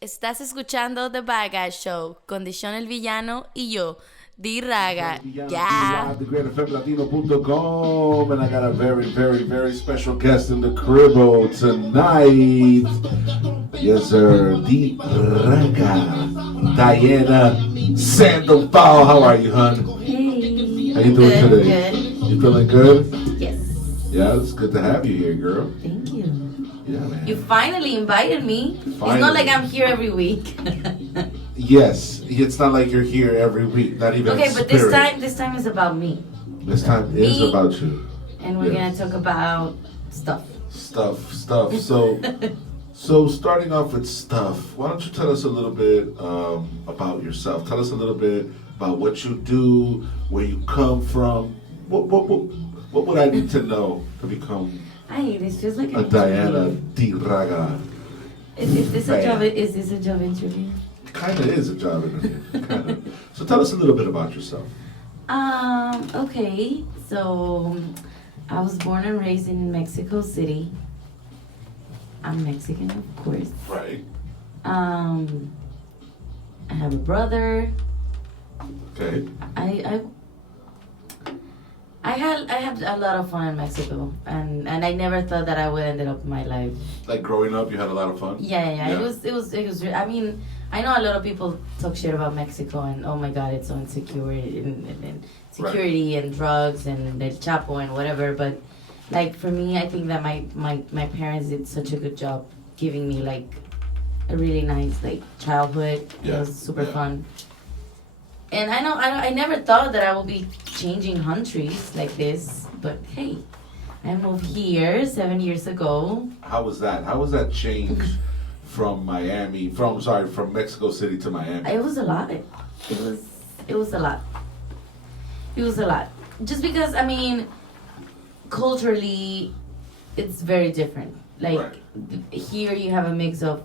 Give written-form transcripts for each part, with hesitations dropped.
Estás escuchando The Bad Show con D'shon El Villano y yo, DiRagga. Yeah. Dagr8fm Latino.com, and I got a very, very, very special guest in the cribbo tonight. Yes, sir, DiRagga, Diana SANDOVAL. How are you, hon? Hey. How you doing today? Good. You feeling good? Yes. Yeah, it's good to have you here, girl. Thank you. Yeah, man. You finally invited me. Finally. It's not like I'm here every week. Yes, it's not like you're here every week, not even. Okay, but this time is about me. This time is about you. And we're gonna talk about stuff. So starting off with stuff, why don't you tell us a little bit about yourself? Tell us a little bit about what you do, where you come from. What would I need to know to become This feels like a Diana DiRagga? Is this a job interview? Kind of is a job interview. Kind of. So tell us a little bit about yourself. Okay. So I was born and raised in Mexico City. I'm Mexican, of course. Right. I have a brother. Okay. I had a lot of fun in Mexico, and I never thought that I would end up my life. Like growing up, you had a lot of fun? Yeah. It was. I mean, I know a lot of people talk shit about Mexico, and oh my God, it's so insecure and security and drugs and El Chapo and whatever. But like for me, I think that my parents did such a good job giving me like a really nice like childhood. Yeah. It was super fun. And I never thought that I would be changing countries like this, but hey, I moved here 7 years ago. How was that? How was that change from Mexico City to Miami? It was a lot. It was a lot. It was a lot. Just because, I mean, culturally, it's very different. Like, here you have a mix of,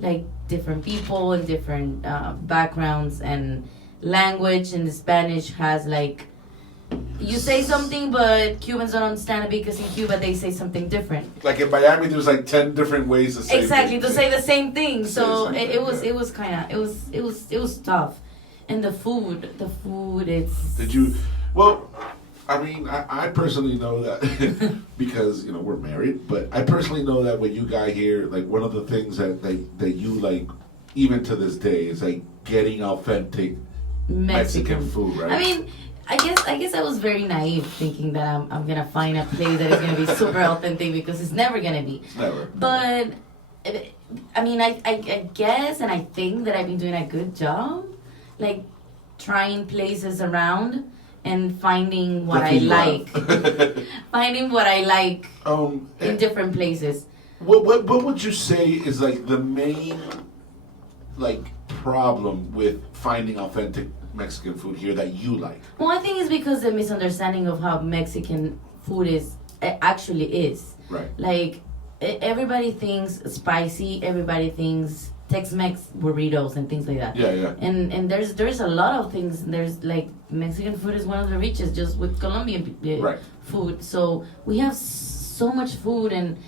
like, different people and different backgrounds and language, and the Spanish has like you say something but Cubans don't understand it because in Cuba they say something different. Like in Miami there's like 10 different ways to say to say the same thing. So it was kind of it was tough. And the food it's Did you well I mean I personally know that because we're married, but I personally know that when you got here, like one of the things that you like even to this day is like getting authentic Mexican food, right? I mean, I guess I was very naive thinking that I'm gonna find a place that is gonna be super authentic because it's never gonna be. Never. But I mean, I guess and I think that I've been doing a good job, like trying places around and finding what I like, finding what I like in different places. What would you say is like the main like problem with finding authentic Mexican food here that you like? Well, I think it's because the misunderstanding of how Mexican food actually is. Right. Like everybody thinks spicy, everybody thinks Tex-Mex burritos and things like that. Yeah. And there's a lot of things. There's like Mexican food is one of the richest, just with Colombian food. So we have so much food, and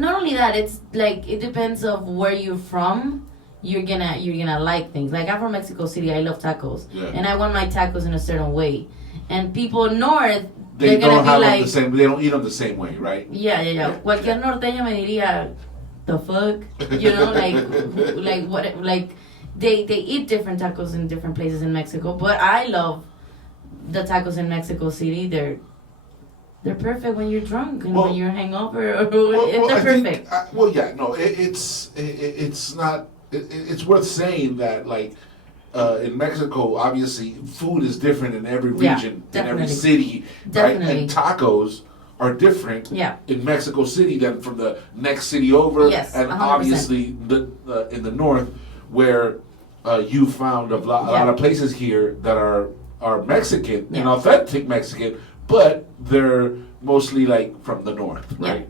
not only that, it's like it depends of where you're from. You're gonna like things. Like I'm from Mexico City, I love tacos, and I want my tacos in a certain way. And people north, they're gonna be like, they don't eat them the same way, right? Yeah. Cualquier norteño me diría, the fuck, like they eat different tacos in different places in Mexico. But I love the tacos in Mexico City. They're perfect when you're drunk and when you're hangover. They're perfect. It's not. It's worth saying that, like, in Mexico, obviously, food is different in every region, in every city, right? And tacos are different in Mexico City than from the next city over, and 100%. Obviously in the north, where you found a lot of places here that are Mexican and authentic Mexican, but they're mostly like from the north, right?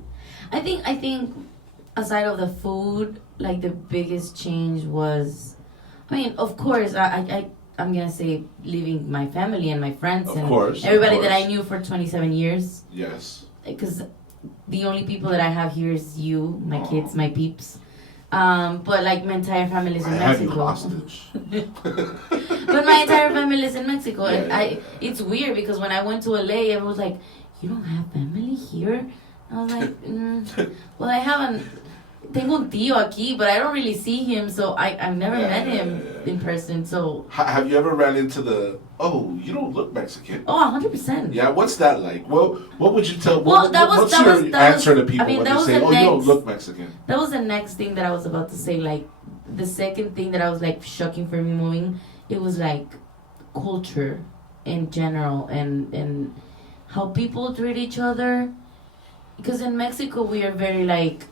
I think aside of the food, like the biggest change was, I mean, of course, I'm gonna say leaving my family and my friends everybody that I knew for 27 years. Yes. Because the only people that I have here is you, my kids, my peeps. But like my entire family is in Mexico. I have you hostage. But my entire family is in Mexico, and it's weird because when I went to LA, everyone was like, "You don't have family here?" I was like, "Well, I haven't. Tengo un tío aquí, but I don't really see him, so I've never met him in person." So have you ever ran into the? Oh, you don't look Mexican. Oh, 100%. Yeah, what's that like? Well, what would you tell? Well, what's your answer to people when they say, "Oh, you don't look Mexican"? That was the next thing that I was about to say. Like the second thing that I was like shocking for me moving, it was like culture in general and how people treat each other. Because in Mexico we are very like.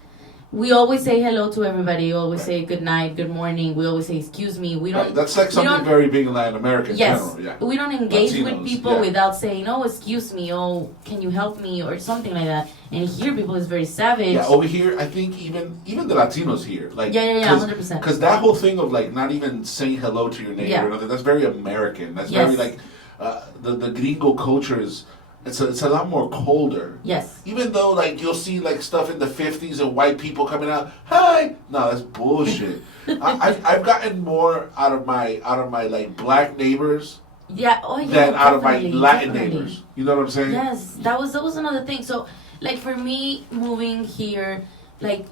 We always say hello to everybody. We always say good night, good morning. We always say excuse me. We don't. That's like something very big in Latin America in general. Yeah. We don't engage Latinos, with people without saying, "Oh, excuse me," "Oh, can you help me," or something like that. And here, people is very savage. Yeah, over here, I think even the Latinos here, like 100%. Because that whole thing of like not even saying hello to your neighbor, or nothing, that's very American. That's very like the gringo culture is. It's a lot more colder. Yes. Even though like you'll see like stuff in the 50s and white people coming out, hi. No, that's bullshit. I've gotten more out of my like black neighbors. Yeah. Than out of my Latin neighbors. You know what I'm saying? Yes. That was another thing. So like for me moving here, like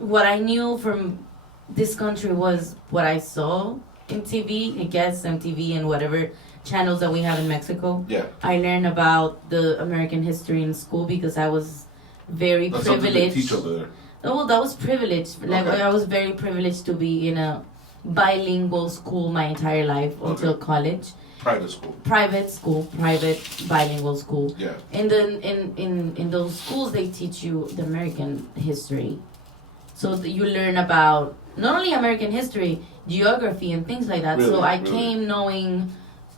what I knew from this country was what I saw in TV, I guess MTV and whatever channels that we have in Mexico. Yeah. I learned about the American history in school because I was very privileged. Something they teach over there. Oh, that was privileged. Like I was very privileged to be in a bilingual school my entire life until college. Private school. Private bilingual school. Yeah. And then in those schools they teach you the American history. So you learn about not only American history, geography and things like that. Really, so I came knowing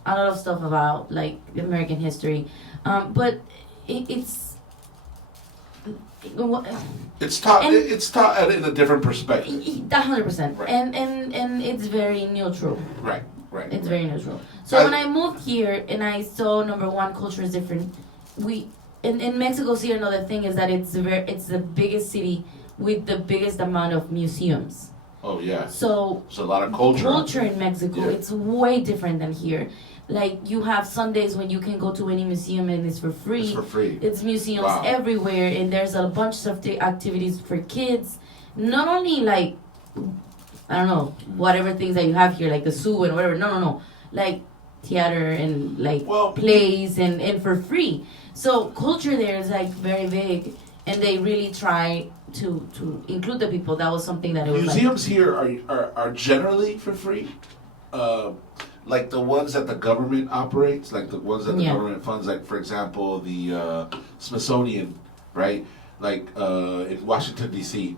a lot of stuff about like American history, but it's taught. It's taught in a different perspective. 100%, right. and it's very neutral. Right. It's very neutral. So when I moved here and I saw number one, culture is different. In Mexico City, another thing is that it's the biggest city with the biggest amount of museums. Oh yeah. So there's a lot of culture. Culture in Mexico, it's way different than here. Like you have Sundays when you can go to any museum and it's for free. It's for free. It's museums everywhere, and there's a bunch of activities for kids. Not only like, I don't know, whatever things that you have here, like the zoo and whatever. No. Like theater and like plays and for free. So culture there is like very big, and they really try to include the people. That was something that it was museums here are generally for free. Like the ones that the government operates, like the ones that the government funds, like for example the Smithsonian, right? Like in Washington D.C.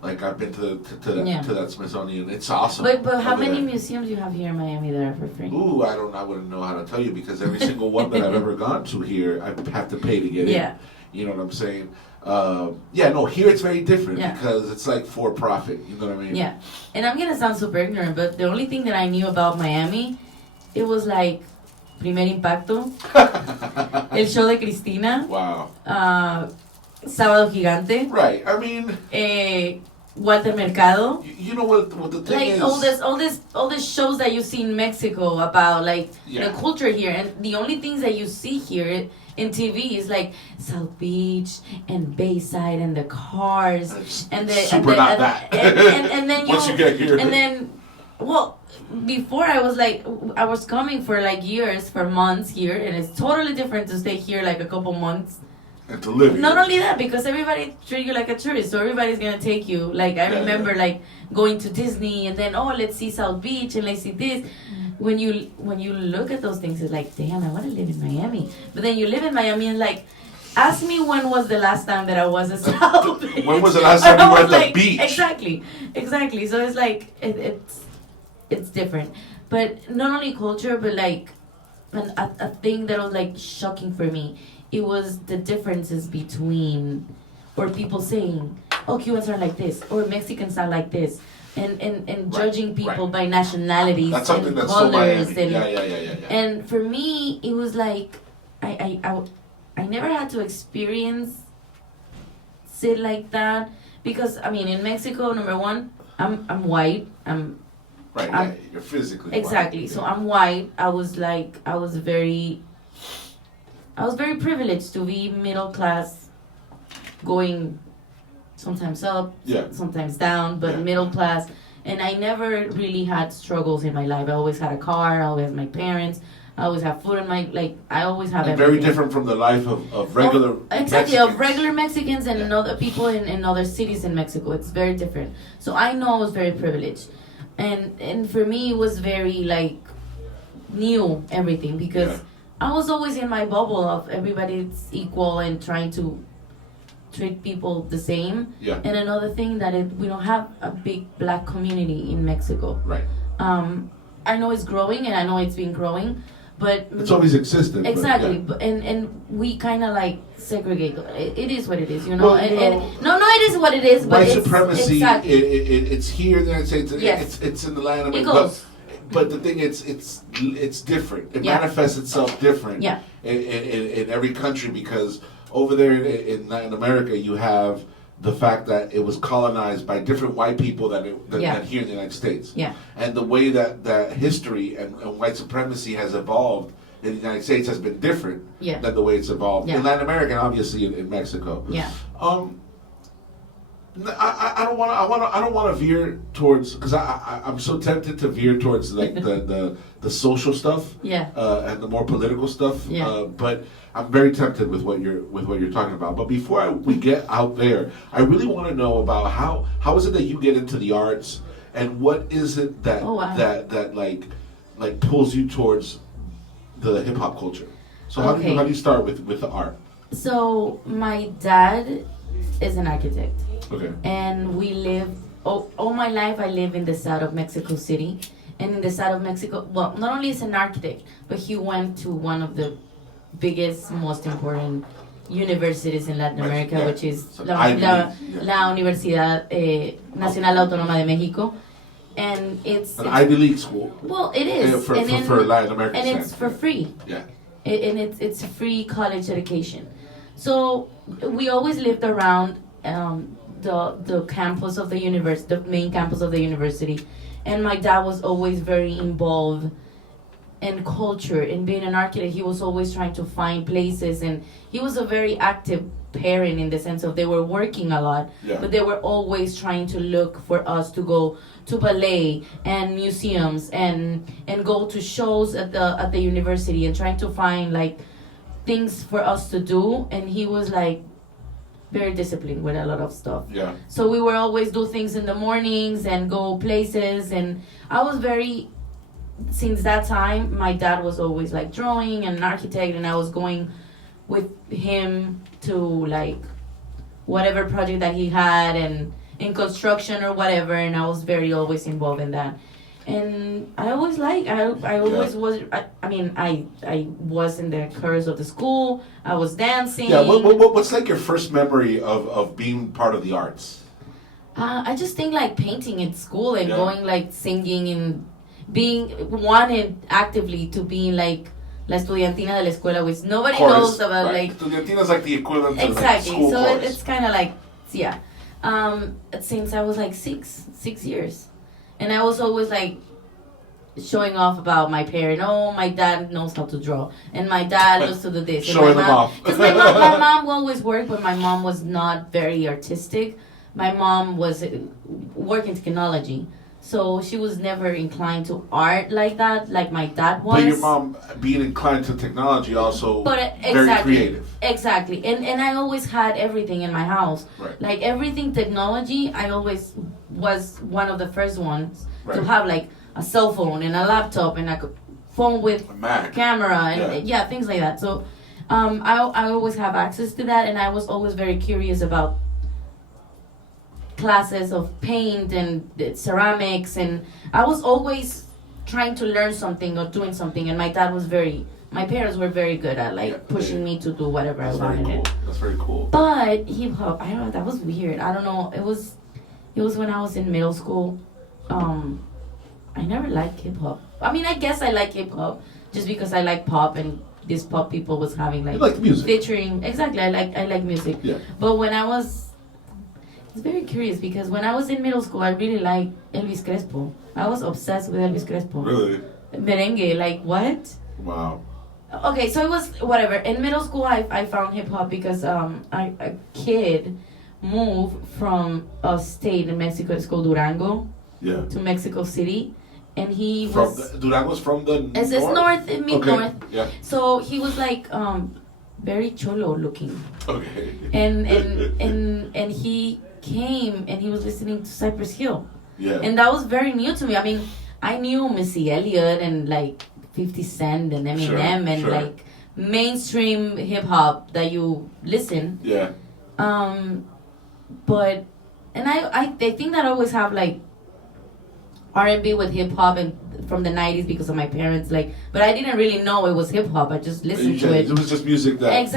Like I've been to that Smithsonian. It's awesome. But how many museums you have here in Miami that are for free? Ooh, I wouldn't know how to tell you because every single one that I've ever gone to here, I have to pay to get in. You know what I'm saying? Here it's very different because it's like for profit. You know what I mean? Yeah, and I'm gonna sound super ignorant, but the only thing that I knew about Miami, it was like Primer Impacto, El Show de Cristina. Wow. Sábado Gigante. Right. I mean. Walter Mercado. You know what the thing is? all this shows that you see in Mexico about like the culture here, and the only things that you see here in TV is like South Beach and Bayside and the cars and then once you get here and then before I was coming for like years, for months here, and it's totally different to stay here like a couple months. And to live. Not only that, because everybody treat you like a tourist, so everybody's gonna take you. Like I remember, like going to Disney, and then let's see South Beach, and let's see this. When you look at those things, it's like, damn, I want to live in Miami. But then you live in Miami, and like, ask me when was the last time that I was at South Beach. When was the last time you were at the beach? Exactly. So it's like it's different, but not only culture, but like, a thing that was like shocking for me. It was the differences between, or people saying, oh, Cubans are like this, or Mexicans are like this, and judging people by nationalities and colors. And for me, it was like, I never had to experience it like that, because, I mean, in Mexico, number one, I'm white. Right, you're physically exactly. white. So I'm white. I was very privileged to be middle class, going sometimes up, sometimes down, but middle class. And I never really had struggles in my life. I always had a car. I always had my parents. I always have food in my, I always have everything. Very different from the life of regular exactly, Mexicans. of regular Mexicans and other people in other cities in Mexico. It's very different. So I know I was very privileged. And for me, it was very, new, everything. Because I was always in my bubble of everybody's equal and trying to treat people the same. Yeah. And another thing that we don't have a big black community in Mexico. Right. I know it's growing and I know it's been growing, but it's always existed. Exactly, and we kind of segregate. It is what it is, you know. Well, it is what it is. But white supremacy, exactly. it's here in the United States. Yes. It's in the land of it goes. But the thing it's different. It manifests itself different. In every country, because over there in Latin America you have the fact that it was colonized by different white people than here in the United States. Yeah. And the way that history and white supremacy has evolved in the United States has been different than the way it's evolved in Latin America and obviously in Mexico. Yeah. I don't want to veer towards, because I'm so tempted to veer towards the social stuff and the more political stuff. But I'm very tempted with what you're talking about. But before we get out there, I really want to know about how is it that you get into the arts, and what is it that that pulls you towards the hip hop culture. So how do you start with the art? So my dad is an architect. Okay. And we live all my life. I live in the south of Mexico City, and in the south of Mexico. Well, not only is an architect, but he went to one of the biggest, most important universities in Latin America, which is la Universidad Nacional Autónoma de México, and it's an Ivy League school. Well, it is for Latin American, and it's for free. Yeah, and it's free college education. So we always lived around the campus of the university, the main campus of the university, and my dad was always very involved in culture. In being an architect, he was always trying to find places, and he was a very active parent in the sense of they were working a lot, but they were always trying to look for us to go to ballet and museums and go to shows at the university and trying to find things for us to do. And he was very disciplined with a lot of stuff. Yeah. So we were always do things in the mornings and go places, and I was very, since that time, my dad was always drawing and an architect, and I was going with him to whatever project that he had and in construction or whatever, and I was very always involved in that. And I always always was. I was in the chorus of the school. I was dancing. Yeah. What's your first memory of being part of the arts? I just think painting in school and going singing and being wanted actively to be la estudiantina de la escuela, which nobody knows about. Right. Estudiantina is the equivalent to exactly. School So chorus. It's kind of since I was 6 years. And I was always showing off about my parent. Oh, my dad knows how to draw, and my dad knows to do this. Showing them off. Because my mom always worked, but my mom was not very artistic. My mom was working technology, so she was never inclined to art like that, like my dad was. But your mom being inclined to technology also very creative. Exactly. And I always had everything in my house. Right. Everything technology, I always was one of the first ones to have a cell phone and a laptop and a phone with a camera and things like that. So I always have access to that, and I was always very curious about classes of paint and ceramics, and I was always trying to learn something or doing something, and my parents were very good at pushing me to do whatever I wanted. That's very cool. But hip hop, I don't know, that was weird. I don't know, it was when I was in middle school. I never liked hip hop. I guess I like hip hop just because I like pop, and these pop people was having you like music. featuring. Exactly, I like music. Yeah. But when I was It's very curious because when I was in middle school, I really liked Elvis Crespo. I was obsessed with Elvis Crespo. Really? Merengue, like what? Wow. Okay, so it was whatever. In middle school, I found hip hop because a kid moved from a state in Mexico. It's called Durango. Yeah. To Mexico City, and he was Durango's from the it's north, mid north. Okay. Yeah. So he was like very cholo looking. Okay. And he came and he was listening to Cypress Hill. Yeah. And that was very new to me. I mean, I knew Missy Elliott and like 50 Cent and Eminem and like mainstream hip hop that you listen. Yeah. But and I think that I always have like R&B with hip hop and from the 90s because of my parents, like, but I didn't really know it was hip hop. I just listened to it. It was just music that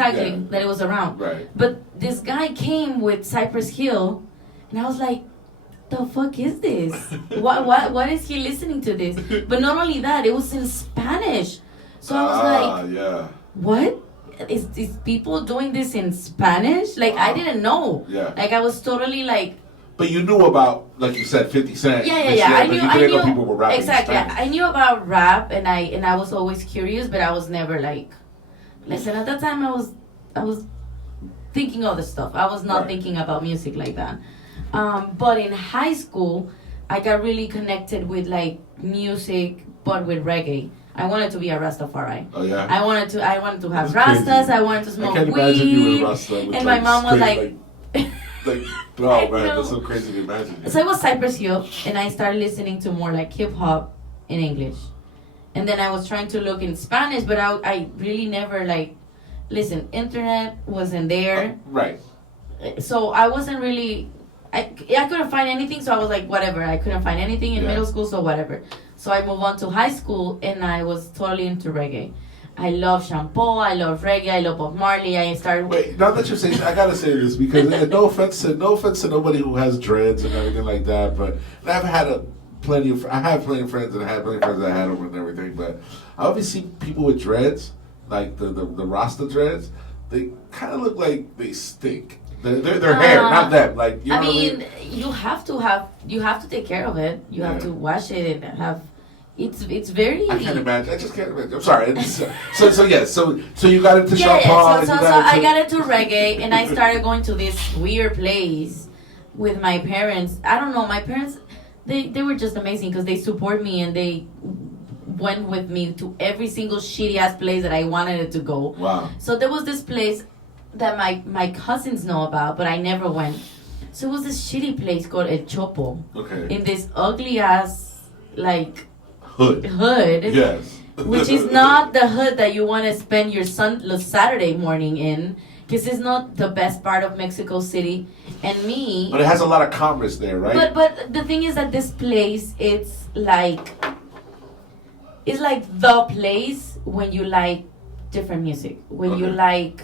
that it was around. Right. But this guy came with Cypress Hill, and I was like, the fuck is this? What is he listening to this? But not only that, it was in Spanish. So I was like, what? Is people doing this in Spanish? Like, I didn't know. Yeah. Like, I was totally like. But you knew about, like you said, 50 Cent. Yeah. I knew people were rapping exactly. I knew about rap, and I was always curious, but I was never like. Listen, at that time I was thinking other stuff. I was not thinking about music like that. But in high school, I got really connected with like music, but with reggae. I wanted to be a Rastafari. Oh yeah. I wanted to have Rastas. Crazy. I wanted to smoke weed. I can't imagine you with a Rasta. And my mom was like oh man, that's so crazy to imagine. So it was Cypress Hill, and I started listening to more like hip hop in English, and then I was trying to look in Spanish, but I really never like. Listen, internet wasn't there. Right. So I wasn't really. I couldn't find anything, so I was like, whatever. I couldn't find anything in middle school, so whatever. So I moved on to high school, and I was totally into reggae. I love Shampoo, I love reggae, I love Bob Marley. I started. Wait, now that you're saying, I gotta say this because no offense to nobody who has dreads and everything like that, but I've had plenty of friends and I had plenty of friends that had them and everything, but I always see people with dreads, like the Rasta dreads. They kind of look like they stink. Their hair, not them. Like, you know what I mean, you have to take care of it. You have to wash it and have. It's very. I can't imagine. I just can't imagine. I'm sorry. So you got into Sean Paul. So I got into reggae, and I started going to this weird place with my parents. I don't know. My parents, they were just amazing because they support me and they went with me to every single shitty ass place that I wanted it to go. Wow. So there was this place that my cousins know about, but I never went. So it was this shitty place called El Chopo. Okay. In this ugly ass like. Hood. Yes. Which is not the hood that you want to spend your Saturday morning in, because it's not the best part of Mexico City. And me. But it has a lot of commerce there, right? But the thing is that this place, it's like the place when you like different music, when you like.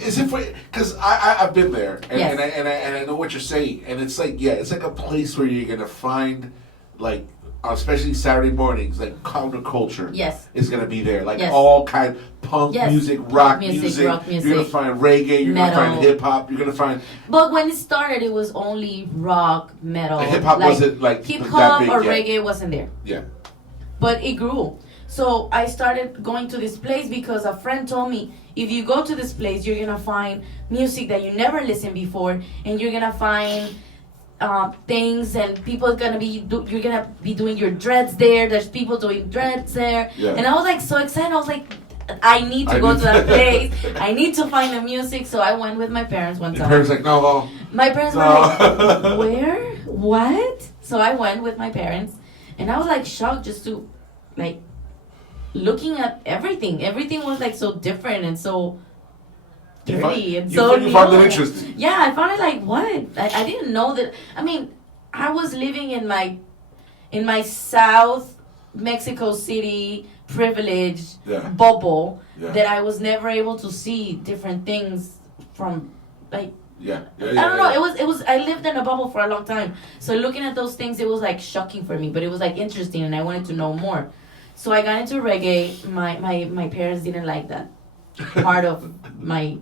Is it for? Because I've been there and I know what you're saying, and it's like it's like a place where you're gonna find. Like, especially Saturday mornings, like counterculture is going to be there. Like all kind punk music, rock music. You're going to find reggae, you're going to find hip-hop, you're going to find... But when it started, it was only rock, metal. And hip-hop wasn't like hip-hop or reggae wasn't there. Yeah. But it grew. So I started going to this place because a friend told me, if you go to this place, you're going to find music that you never listened before, and you're going to find... things and people are gonna be you're gonna be doing your dreads there. There's people doing dreads there, and I was like so excited. I was like, I need to go to that place. I need to find the music. So I went with my parents one time. Your parents like no. My parents were like, where? What? So I went with my parents, and I was like shocked just to like looking at everything. Everything was like so different and so. Dirty and so new. You found it interesting. Yeah, I found it like what? I didn't know that. I mean, I was living in my South Mexico City privileged bubble that I was never able to see different things from like. I don't know. It was. I lived in a bubble for a long time, so looking at those things, it was like shocking for me. But it was like interesting, and I wanted to know more. So I got into reggae. My parents didn't like that. part of my,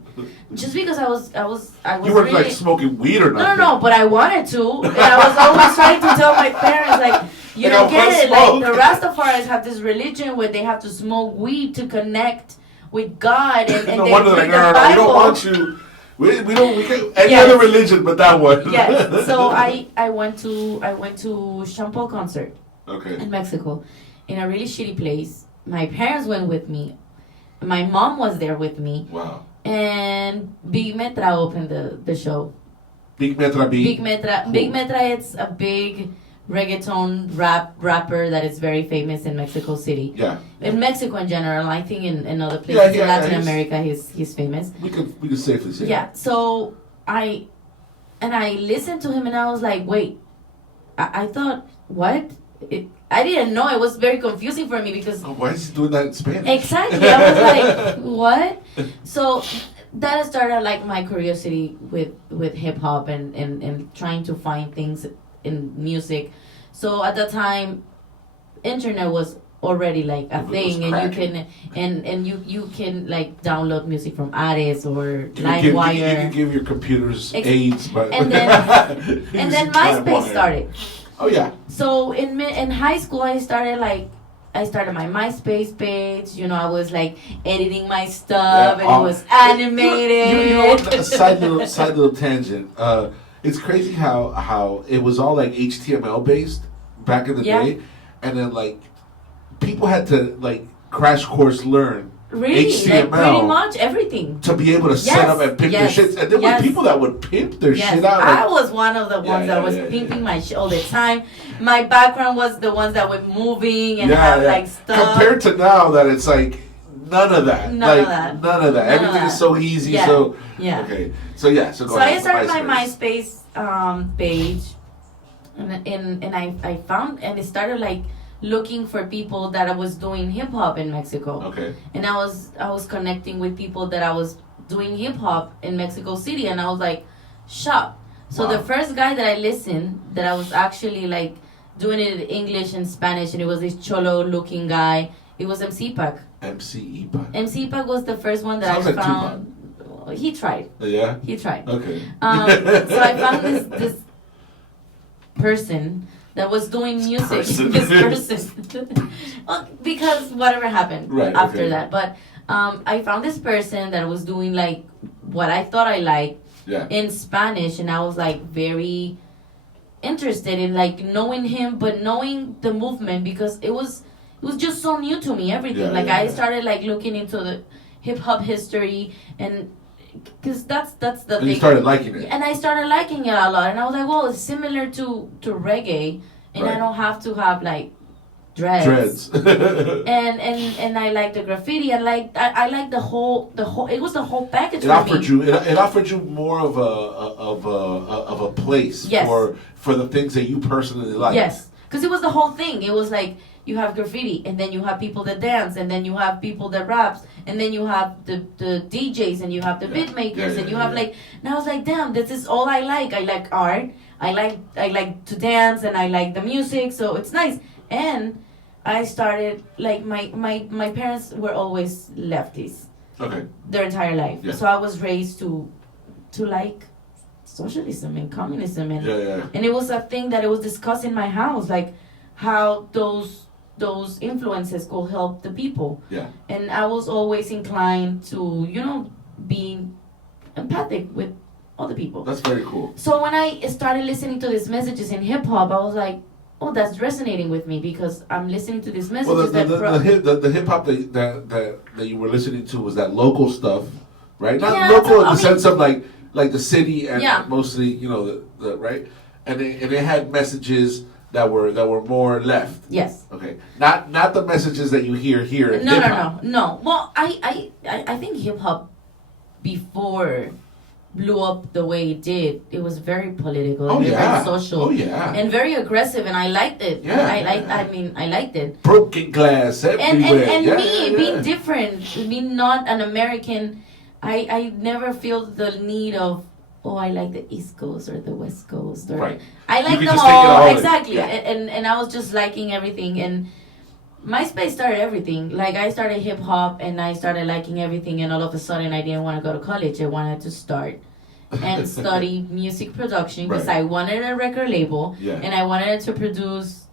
just because I was you weren't really, like smoking weed or nothing. No, but I wanted to, and I was always trying to tell my parents, like, you don't get it, like the Rastafaris have this religion where they have to smoke weed to connect with God, and no they wonder, read like, the Bible. We don't want you. We can't any other religion but that one. Yes. So I went to Sean Paul concert. Okay. In Mexico, in a really shitty place. My parents went with me. My mom was there with me. Wow. And Big Metra opened the show. Big Metra. Cool. Big Metra, it's a big reggaeton rapper that is very famous in Mexico City. Yeah. In Mexico in general, I think in other places in Latin America he's famous. We could safely say. Yeah. So I listened to him and I was like, wait, I thought, what? I didn't know. It was very confusing for me because... why is he doing that in Spanish? Exactly. I was like, what? So that started like my curiosity with hip-hop and trying to find things in music. So at that time, internet was already like a thing, and you can like download music from Ares or LimeWire. You can give your computers AIDS, but... And then MySpace started. Oh yeah. So in high school, I started my MySpace page. You know, I was like editing my stuff, and it was animated. You know what? Side little tangent. It's crazy how it was all like HTML based back in the day, and then like people had to like crash course learn. Really? HTML, like pretty much everything. To be able to set up and pimp their shit. And there were people that would pimp their shit out. I was one of the ones that was pimping my shit all the time. My background was the ones that were moving and have like stuff. Compared to now that it's like none of that. None of that. Everything is so easy. Yeah. So okay. So go ahead. I started my MySpace page, and I found, and it started like looking for people that I was doing hip hop in Mexico. Okay. And I was connecting with people that I was doing hip hop in Mexico City, and I was like shocked. So the first guy that I listened, that I was actually like doing it in English and Spanish, and it was this cholo looking guy. It was MC Pac. MC Pac. MC Pac was the first one that I found. He tried. Yeah. He tried. Okay. So I found this person that was doing music. This person. Well, because whatever happened after that. But I found this person that was doing like what I thought I liked in Spanish, and I was like very interested in like knowing him, but knowing the movement, because it was just so new to me, everything. I started like looking into the hip hop history, and because that's the thing. You started liking it. And I started liking it a lot, and I was like, well, it's similar to reggae, and I don't have to have like dreads. and I like the graffiti. I like the whole. It was the whole package. It offered you more of a place for the things that you personally like. Yes, because it was the whole thing. It was like you have graffiti, and then you have people that dance, and then you have people that raps, and then you have the DJs, and you have the beat makers, and you have like. And I was like, damn, this is all I like. I like art. I like to dance, and I like the music. So it's nice. And I started like my parents were always lefties. Okay. Their entire life. Yeah. So I was raised to like socialism and communism, and and it was a thing that it was discussed in my house, like how those influences could help the people. Yeah. And I was always inclined to, be empathic with other people. That's very cool. So when I started listening to these messages in hip hop, I was like, oh, that's resonating with me, because I'm listening to these messages. Well, the hip hop that you were listening to was that local stuff, right? Not local in the sense of like the city and mostly, the right, and it had messages that were more left. Yes. Okay. Not the messages that you hear here in hip hop. No. Well, I think hip hop before blew up the way it did, it was very political, very social, and very aggressive, and I liked it. I liked it. Broken glass everywhere. And being different, being not an American, I never feel the need of, I like the East Coast or the West Coast, or I like them all exactly. And I was just liking everything, and MySpace started everything. Like, I started hip hop and I started liking everything, and all of a sudden I didn't want to go to college. I wanted to start and study music production because I wanted a record label and I wanted to produce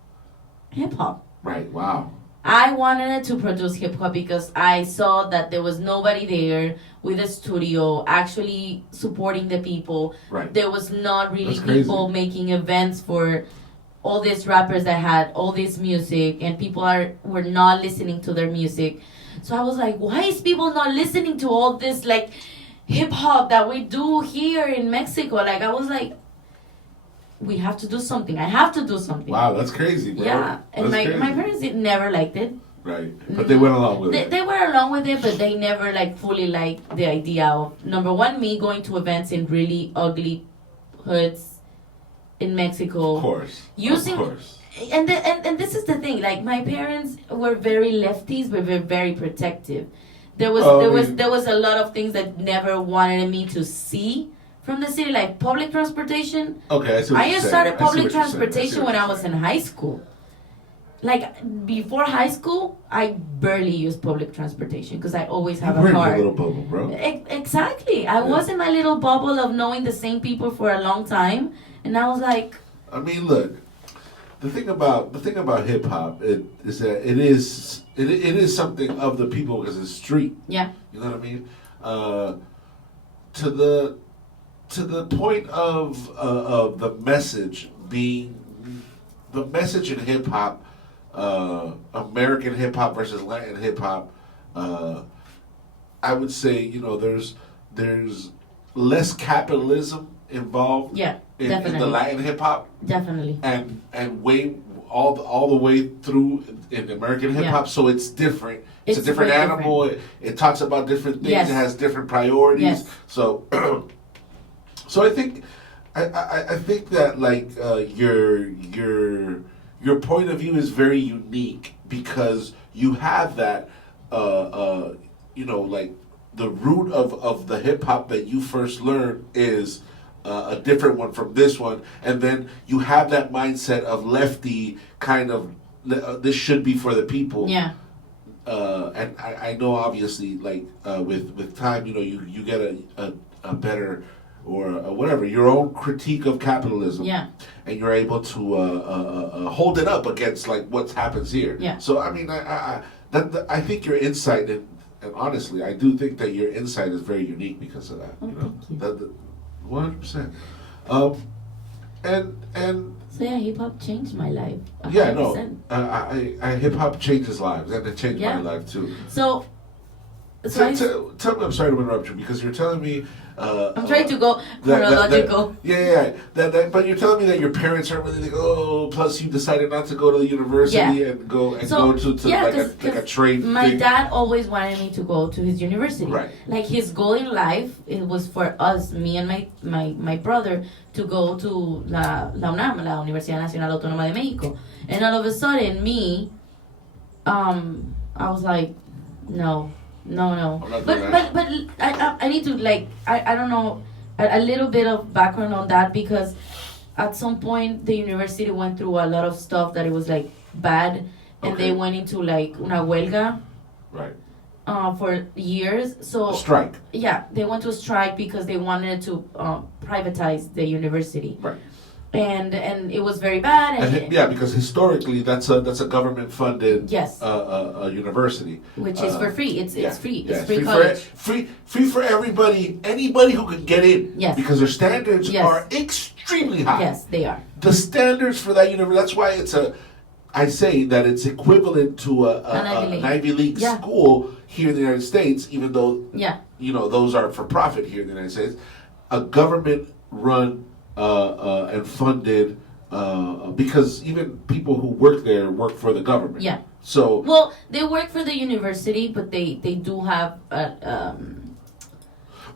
hip hop. Right, wow. I wanted to produce hip hop because I saw that there was nobody there with a studio actually supporting the people. Right. There was not really people making events for all these rappers that had all this music, and people were not listening to their music. So I was like, why is people not listening to all this like hip hop that we do here in Mexico? Like, I was like, we have to do something. I have to do something. Wow, that's crazy, bro. Yeah, and my parents never liked it. Right, but they went along with it. They were along with it, but they never like fully liked the idea of, number one, me going to events in really ugly hoods in Mexico. Of course. And this is the thing. Like, my parents were very lefties, but were very protective. There was a lot of things that never wanted me to see from the city, like public transportation. Okay, I started public transportation when I was in high school. Like, before high school, I barely used public transportation because I always have a car. You're in your little bubble, bro. Exactly. I was in my little bubble of knowing the same people for a long time, and I was like, I mean, look, the thing about hip hop is that it is something of the people because it's street. Yeah. You know what I mean? To the point of the message being the message in hip hop, American hip hop versus Latin hip hop. I would say, you know, there's less capitalism involved. Yeah, in the Latin hip hop. Definitely. And way all the way through in American hip hop, so it's different. It's a different animal. Different. It talks about different things. Yes. It has different priorities. Yes. So, so I think that like your point of view is very unique because you have that you know, like the root of the hip hop that you first learned is a different one from this one, and then you have that mindset of lefty kind of this should be for the people. Yeah. And I know obviously like with time, you know, you get a better or whatever your own critique of capitalism. Yeah. And you're able to hold it up against like what happens here. Yeah. So I mean I think your insight and honestly I do think that your insight is very unique because of that. Oh, you know, thank you. 100%. And so yeah, hip hop changed my life. 100%. Yeah, no, I hip hop changes lives, and it changed my life too. So tell me, I'm sorry to interrupt you because you're telling me. I'm trying to go chronological. But you're telling me that your parents aren't really like, oh, plus you decided not to go to the university and go to like a trade. My dad always wanted me to go to his university. Right. Like his goal in life, it was for us, me and my brother, to go to la UNAM, la Universidad Nacional Autónoma de México. And all of a sudden, I was like, no. But I need to like I don't know a little bit of background on that because at some point the university went through a lot of stuff that it was like bad and they went into like una huelga. Right. For years. So a strike. Yeah, they went to a strike because they wanted to privatize the university. Right. And it was very bad. And because historically that's a government funded university, which is for free. It's free. Yeah, it's free college. Free for everybody. Anybody who can get in. Yes. Because their standards are extremely high. Yes, they are. The standards for that university. That's why I say that it's equivalent to an Ivy League school here in the United States, even though you know those are for profit here in the United States. A government run. And funded because even people who work there work for the government. Yeah. So. Well, they work for the university, but they do have a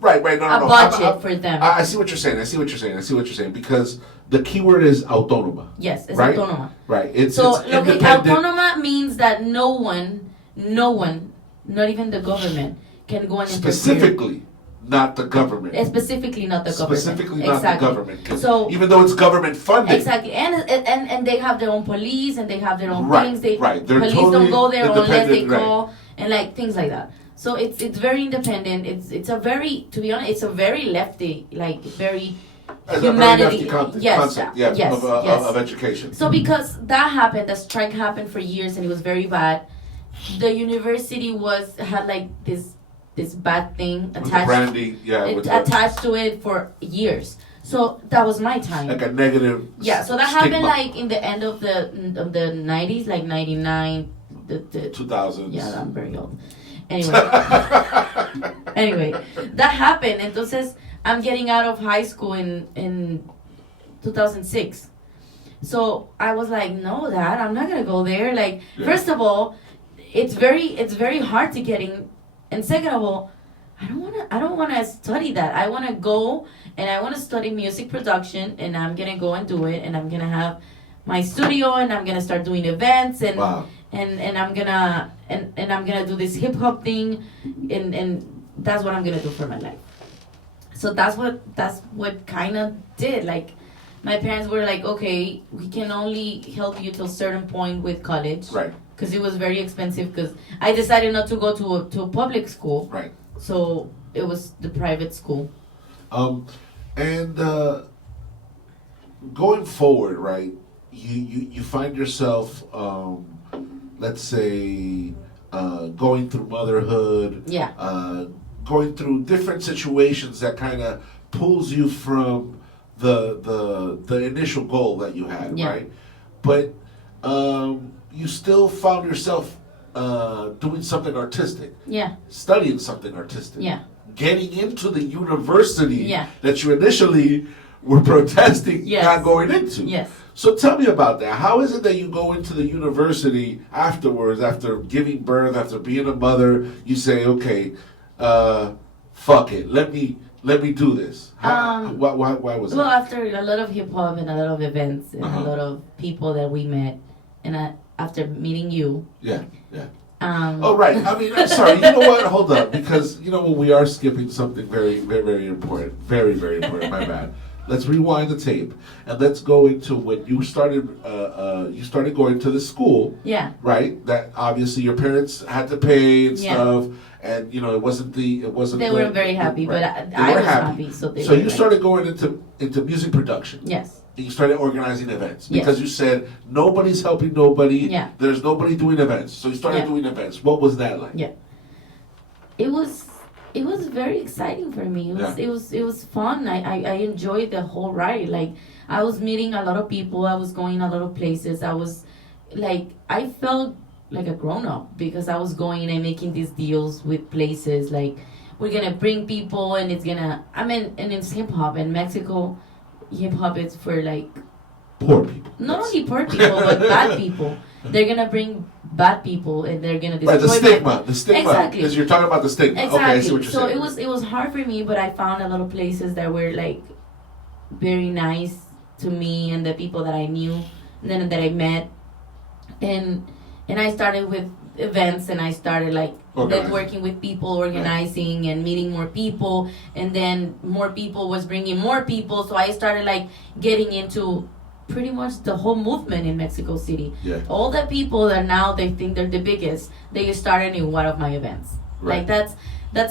budget for them. I see what you're saying. Because the keyword is autónoma. Yes, it's autónoma. Right. It's autónoma means that no one, not even the government, can go and specifically. not the government. Specifically not the government. Specifically not the government. So even though it's government funded. Exactly, and they have their own police and they have their own things. They're police totally don't go there unless they right. call and like things like that. So it's very independent. It's a very, to be honest, it's a very lefty, like very humanity. Concept, of education. So because that happened, the strike happened for years and it was very bad. The university had like this bad thing attached. Branding, attached to it for years. So that was my time. Like a negative. Yeah. So that happened like in the end of the 90s, like 99, the 2000s. Yeah, I'm very old. Anyway, that happened. Entonces, I'm getting out of high school in 2006. So I was like, no, Dad, I'm not gonna go there. Like, first of all, it's very hard to get in, and second of all, I don't wanna study that. I wanna go and I wanna study music production, and I'm gonna go and do it, and I'm gonna have my studio, and I'm gonna start doing events, and and I'm gonna do this hip hop thing, and that's what I'm gonna do for my life. So that's what kind of did. Like, my parents were like, okay, we can only help you to a certain point with college, right? Because it was very expensive. Because I decided not to go to a public school, right? So it was the private school. And going forward, right? You find yourself, let's say, going through motherhood, going through different situations that kind of pulls you from the initial goal that you had, right? But you still found yourself doing something artistic, studying something artistic, getting into the university that you initially were protesting not going into. Yes. So tell me about that. How is it that you go into the university afterwards, after giving birth, after being a mother, you say, okay, fuck it, let me do this. Why was that? Well, after a lot of hip hop and a lot of events and a lot of people that we met, and after meeting you. Yeah. Oh, right. I mean, I'm sorry. You know what? Hold up. Because, we are skipping something very, very, very important. Very, very important. My bad. Let's rewind the tape. And let's go into when you started going to the school. Yeah. Right? That obviously your parents had to pay and stuff. And, it wasn't They weren't very happy, right. But I was happy. So you started going into music production. Yes. You started organizing events because you said nobody's helping nobody. Yeah. There's nobody doing events. So you started doing events. What was that like? Yeah. It was very exciting for me. It was fun. I enjoyed the whole ride. Like, I was meeting a lot of people. I was going a lot of places. I was like, I felt like a grown up because I was going and making these deals with places. Like, we're gonna bring people and and it's hip hop in Mexico. Hip hop is for like poor people. Not only poor people, but bad people. They're gonna bring bad people and they're gonna destroy. Right, the stigma. Exactly. Because you're talking about the stigma. Exactly. Okay, I see what you're saying. So it was hard for me, but I found a lot of places that were like very nice to me and the people that I knew, and then that I met, and I started with events and I started like networking with people, organizing and meeting more people, and then more people was bringing more people, so I started like getting into pretty much the whole movement in Mexico City. All the people that now they think they're the biggest, they started in one of my events. Like that's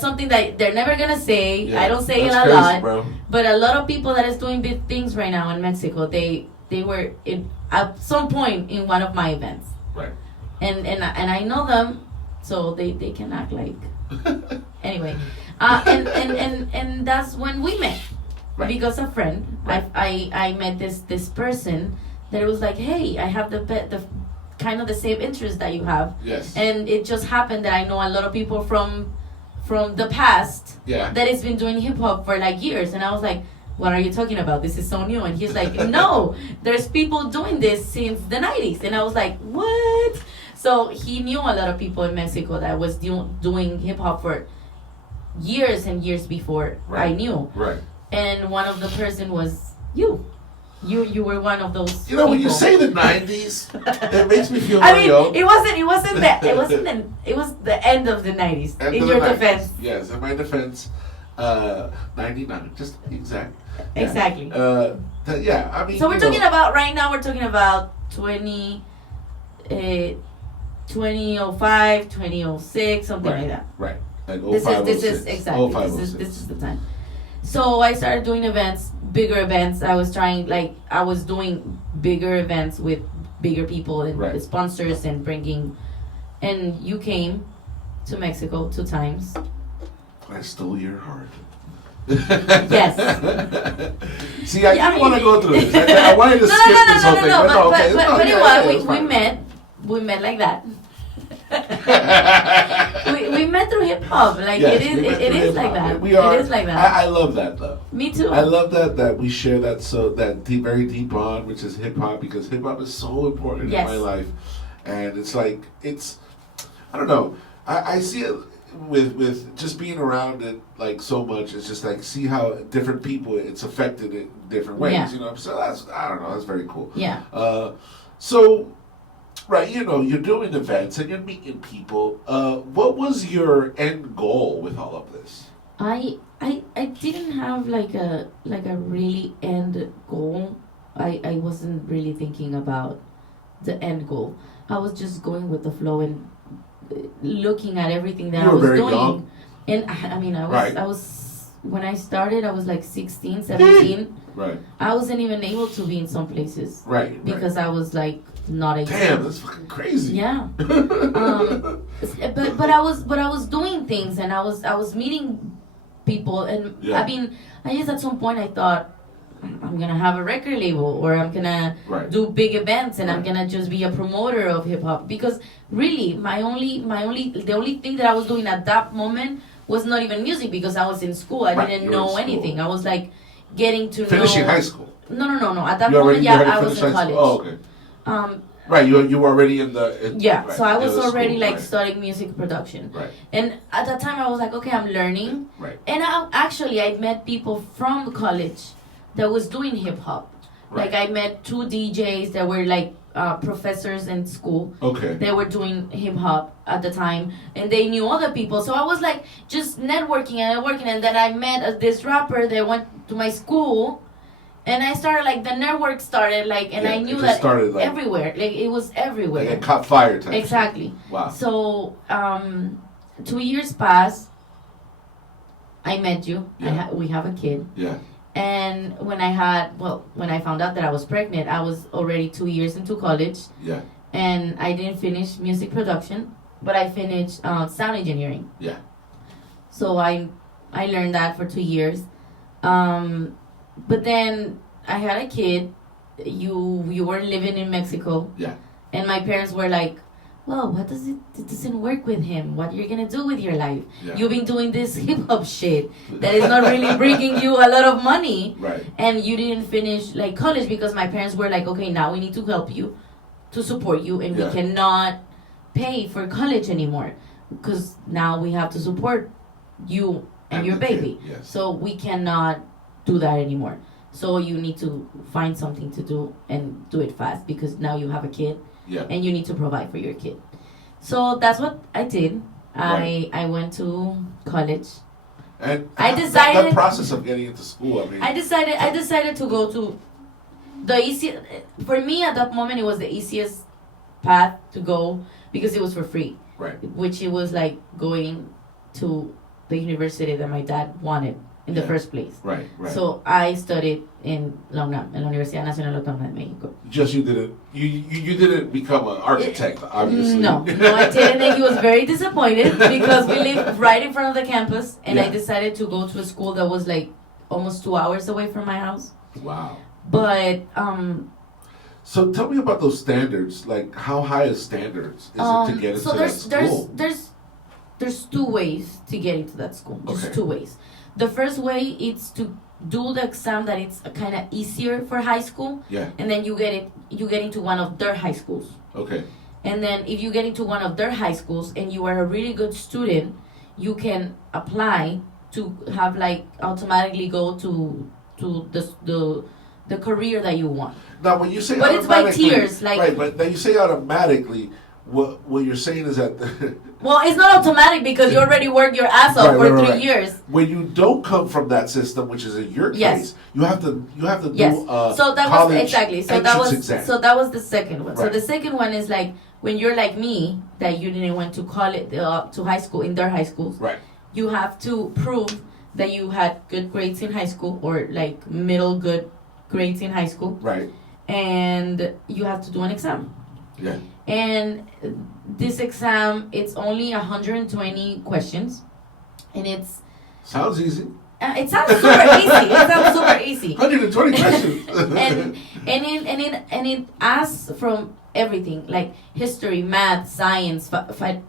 something that they're never gonna say. I don't say it a lot, bro. But a lot of people that is doing big things right now in Mexico, they were at some point in one of my events. Right. And I know them, so they can act like. Anyway, and that's when we met. Right. Because a friend, I met this person that was like, hey, I have the kind of the same interest that you have. Yes. And it just happened that I know a lot of people from the past that has been doing hip hop for like years, and I was like, what are you talking about? This is so new. And he's like, no, there's people doing this since the 90s. And I was like, what? So he knew a lot of people in Mexico that was doing hip hop for years and years before I knew. Right. And one of the person was you. You were one of those. You know, when you say the 90s, it makes me feel very young. It was the end of the 90s. In your defense. Yes, in my defense. 99, just exact. Yeah. Exactly. Yeah, I mean. So we're talking about, right now, we're talking about 2005, 2006, something like that. Right. Like this is exactly. This is the time. So I started doing events, bigger events. I was doing bigger events with bigger people and sponsors and bringing. And you came to Mexico 2 times. I stole your heart. Yes. See, I didn't want to go through this. I wanted to skip this whole thing. But we met like that. we met through hip hop. Like yes, it is like that. It is like that. I love that though. Me too. I love that we share that deep, very deep bond, which is hip hop, because hip hop is so important in my life, and it's like I don't know. I see it with just being around it like so much. It's just like see how different people it's affected in different ways. Yeah. You know, so that's very cool. Yeah. So. Right, you're doing events and you're meeting people. What was your end goal with all of this? I didn't have like a really end goal. I wasn't really thinking about the end goal. I was just going with the flow and looking at everything that I was doing. Young. And I mean, I was when I started, I was like 16, 17. Right. I wasn't even able to be in some places. Right. Because I was like not 18. Damn, that's fucking crazy. Yeah. But I was doing things and I was meeting people and I mean I just at some point I thought I'm gonna have a record label or I'm gonna do big events and I'm gonna just be a promoter of hip hop, because really the only thing that I was doing at that moment was not even music, because I was in school. I didn't know anything. I was like getting to finishing high school. No. At that moment, I was in college. Oh, okay. Right, you were already in the... so I was already school, studying music production. Right. And at that time I was like, okay, I'm learning. Right. And I met people from college that was doing hip hop. Right. Like I met 2 DJs that were like professors in school. Okay. They were doing hip hop at the time and they knew other people. So I was like just networking and then I met this rapper that went to my school. And I started the network started and I knew that started, everywhere, it was everywhere. Like a caught fire type. Exactly. Wow. So 2 years passed. I met you. Yeah. We have a kid. Yeah. And when I found out that I was pregnant, I was already 2 years into college. Yeah. And I didn't finish music production, but I finished sound engineering. Yeah. So I learned that for 2 years. But then I had a kid. You were living in Mexico. Yeah. And my parents were like, well, it doesn't work with him. What you're going to do with your life? Yeah. You've been doing this hip hop shit that is not really bringing you a lot of money. Right. And you didn't finish college, because my parents were like, okay, now we need to help you, to support you, and we cannot pay for college anymore, because now we have to support you and your baby. Yes. So we cannot do that anymore. So you need to find something to do and do it fast, because now you have a kid and you need to provide for your kid. So that's what I did. I went to college. And I decided that process of getting into school. I decided to go to the easiest. For me at that moment, it was the easiest path to go because it was for free. Right. Which it was like going to the university that my dad wanted in the first place. Right. So I studied in La UNAM, in la Universidad Nacional Autónoma de Mexico. Just you didn't become an architect, obviously. No, I didn't. And he was very disappointed because we lived right in front of the campus, and I decided to go to a school that was almost 2 hours away from my house. Wow. But so tell me about those standards. How high is standards is it to get into that school? There's 2 ways to get into that school. Just 2 ways. The first way is to do the exam that it's kind of easier for high school. Yeah. And then you get into one of their high schools. Okay. And then if you get into one of their high schools and you are a really good student, you can apply to have automatically go to the career that you want. Now when you say but it's by tiers, right, but now you say automatically, what you're saying is that well, it's not automatic because you already worked your ass off for 3 years. When you don't come from that system, which is in your case, you have to yes. do so that was exactly exam. So that was the second one. Right. So the second one is like when you're like me, that you didn't went to college to high school in their high schools. Right. You have to prove that you had good grades in high school or like middle good grades in high school. Right. And you have to do an exam. Yeah. And this exam, it's only 120 questions, and it's sounds easy. It sounds super easy. It sounds super easy. 120 questions. and it asks from everything like history, math, science.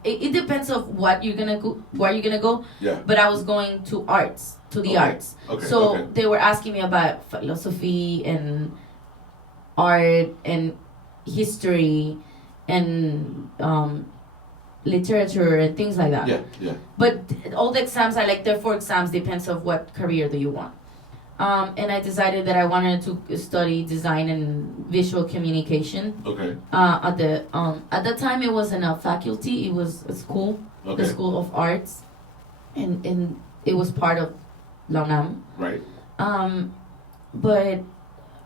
It depends of what you're gonna go, where you're gonna go. Yeah. But I was going to arts, to the arts. Okay. So they were asking me about philosophy and art and history and literature and things like that. Yeah. But all the exams are like, there are 4 exams, depends of what career do you want. And I decided that I wanted to study design and visual communication. Okay. At the time it wasn't a faculty, it was a school, the School of Arts, and it was part of La UNAM. Right. But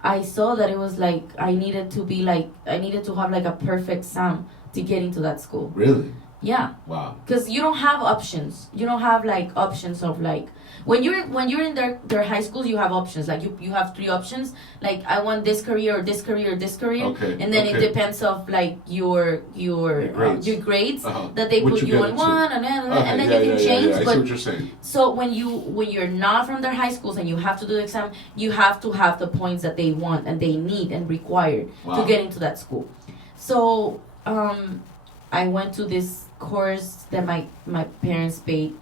I saw that it was like I needed to have like a perfect exam to get into that school. Really? Yeah. Wow. Because you don't have options. You don't have like options of like when you're in their high schools, you have options. Like you have 3 options. Like I want this career or this career or this career. Okay. And then it depends of like your grades that they put you on one and then you can change. I see what you're saying. So when you're not from their high schools and you have to do the exam, you have to have the points that they want and they need and require to get into that school. So I went to this course that my parents paid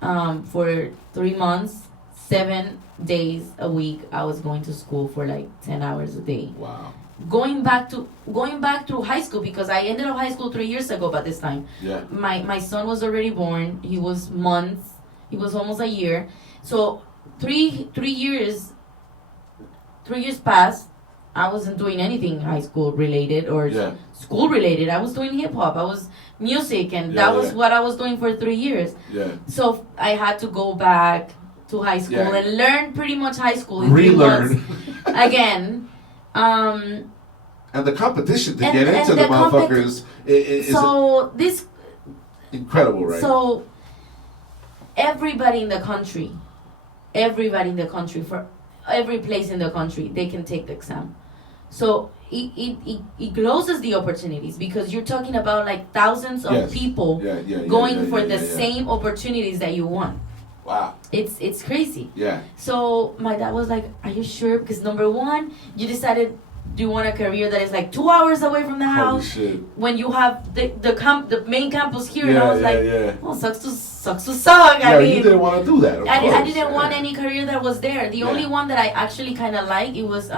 for 3 months, 7 days a week. I was going to school for like 10 hours a day. Wow. Going back through high school, because I ended up high school 3 years ago by this time. Yeah. My son was already born. He was months. He was almost a year. So 3 years passed. I wasn't doing anything high school related or school related. I was doing HipHop. I was music, and that was what I was doing for 3 years. Yeah. So I had to go back to high school and learn pretty much high school in relearn again. And the competition to get into the motherfuckers is so this incredible, right? So everybody in the country, for every place in the country, they can take the exam. So it closes the opportunities, because you're talking about like thousands of people going for the same opportunities that you want. Wow. It's crazy. Yeah. So my dad was like, "Are you sure? Because number one, you decided you want a career that is like 2 hours away from the house. Holy shit. When you have the main campus here." And I was like, "Well, sucks to suck." Yeah, I mean, you didn't want to do that. I didn't want any career that was there. The only one that I actually kind of liked, it was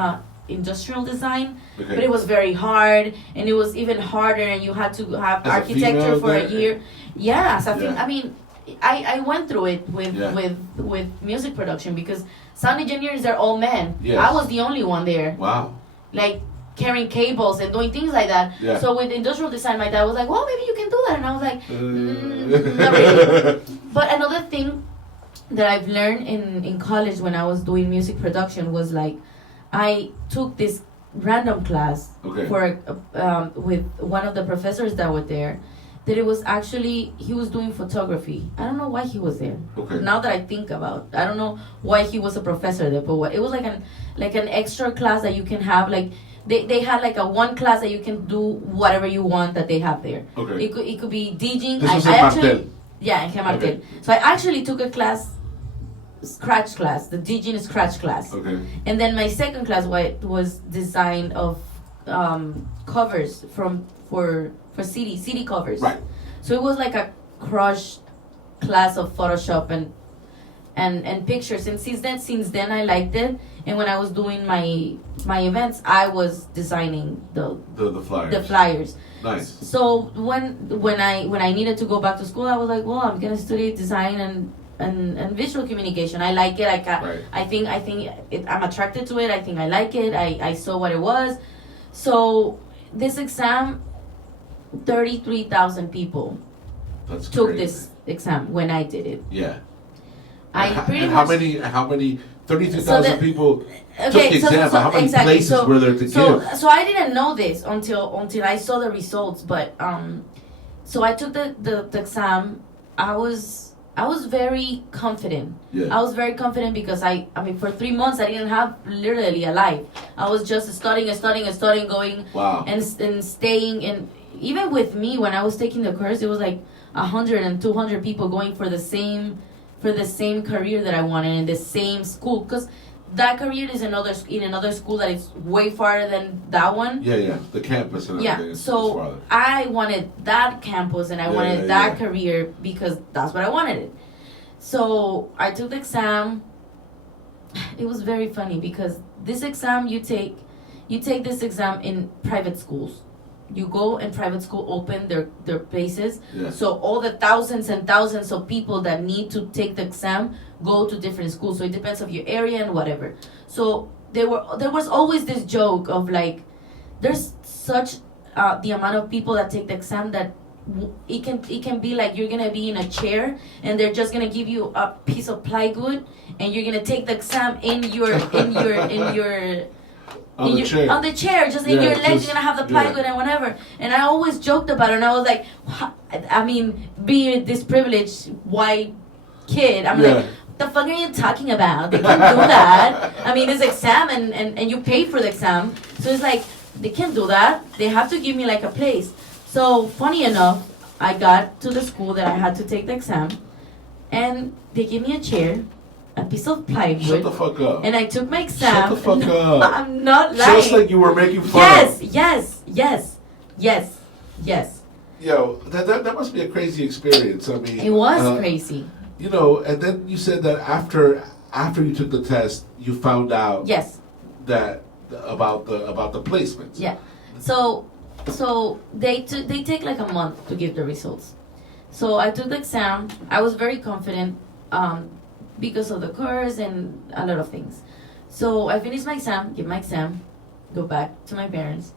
industrial design, but it was very hard, and it was even harder, and you had to have architecture for a year. Yeah, so I mean, I went through it with music production, because sound engineers, they're all men. Yes. I was the only one there. Wow. Like carrying cables and doing things like that. Yeah. So with industrial design, my dad was like, "Well, maybe you can do that," and I was like, "Not really." But another thing that I've learned in college when I was doing music production was like, I took this random class for with one of the professors that were there. That it was actually, he was doing photography. I don't know why he was there. Now that I think about, I don't know why he was a professor there, but it was like an extra class that you can have. Like they had like a one class that you can do whatever you want that they have there. It could be DJing. This was in Martel. Yeah, in Martel. So I actually took a class, scratch class, the DJing scratch class. And then my second class was design of covers for CD covers. Right. So it was like a crush class of Photoshop and pictures. And since then I liked it. And when I was doing my events, I was designing the flyers. The flyers. Nice. So when I needed to go back to school, I was like, well, I'm gonna study design and visual communication. I like it. I think I'm attracted to it. I think I like it. I saw what it was. So this exam, 33,000 people took this exam when I did it. Yeah. How many 33,000 people took the exam, but how many places were there to give? So I didn't know this until I saw the results, but so I took the exam. I was very confident. Yeah. I was very confident because I mean for 3 months I didn't have literally a life. I was just studying, going and staying. And even with me, when I was taking the course, it was like 100 and 200 people going for the same career that I wanted in the same school, because that career is in another school that is way farther than that one. Yeah, the campus and everything. Yeah, so I wanted that campus and I wanted that career because that's what I wanted. So I took the exam. It was very funny because this exam you take this exam in private schools. You go and private school open their places. Yeah. So all the thousands and thousands of people that need to take the exam go to different schools. So it depends of your area and whatever. So there was always this joke of like, there's such the amount of people that take the exam that it can be like you're gonna be in a chair and they're just gonna give you a piece of plywood and you're gonna take the exam in your on the chair, just in your legs, you're gonna have the plywood and whatever. And I always joked about it, and I was like, I mean, being this privileged white kid, I'm like, what the fuck are you talking about? They can't do that. I mean, it's exam, and you pay for the exam, so it's like, they can't do that. They have to give me like a place. So, funny enough, I got to the school that I had to take the exam, and they gave me a chair, a piece of plywood. Shut the fuck up. And I took my exam. Shut the fuck up. I'm not lying. Just like you were making fun of. Yes. Yo, that must be a crazy experience. I mean, it was crazy. You know, and then you said that after you took the test, you found out that about the placements. Yeah. So they take like a month to give the results. So I took the exam. I was very confident. Because of the course and a lot of things. So I finished my exam, give my exam, go back to my parents,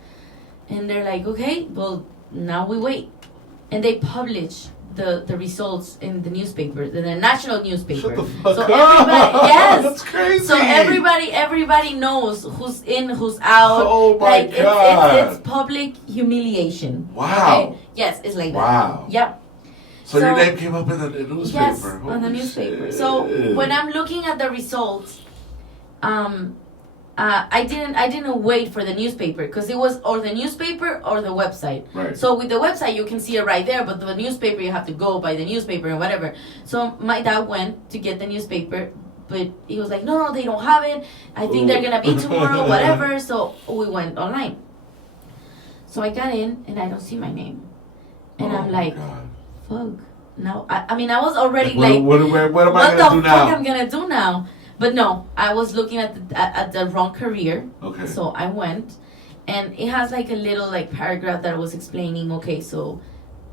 and they're like, okay, well, now we wait. And they publish the results in the newspaper, the national newspaper. Shut the fuck up. Yes. That's crazy. So everybody knows who's in, who's out. Oh my God. It's public humiliation. Wow. Okay? Yes, it's like that. Wow. Yep. So your name came up in the newspaper. Yes, on the newspaper. So when I'm looking at the results, I didn't wait for the newspaper because it was or the newspaper or the website. Right. So with the website you can see it right there, but the newspaper you have to go by the newspaper and whatever. So my dad went to get the newspaper, but he was like, no, they don't have it. I think they're gonna be tomorrow, whatever. So we went online. So I got in and I don't see my name, and I'm like, fuck. No, I mean I was already like, what am I gonna do now? What I'm gonna do now? But no, I was looking at the wrong career. Okay. So I went, and it has like a little like paragraph that was explaining. Okay, so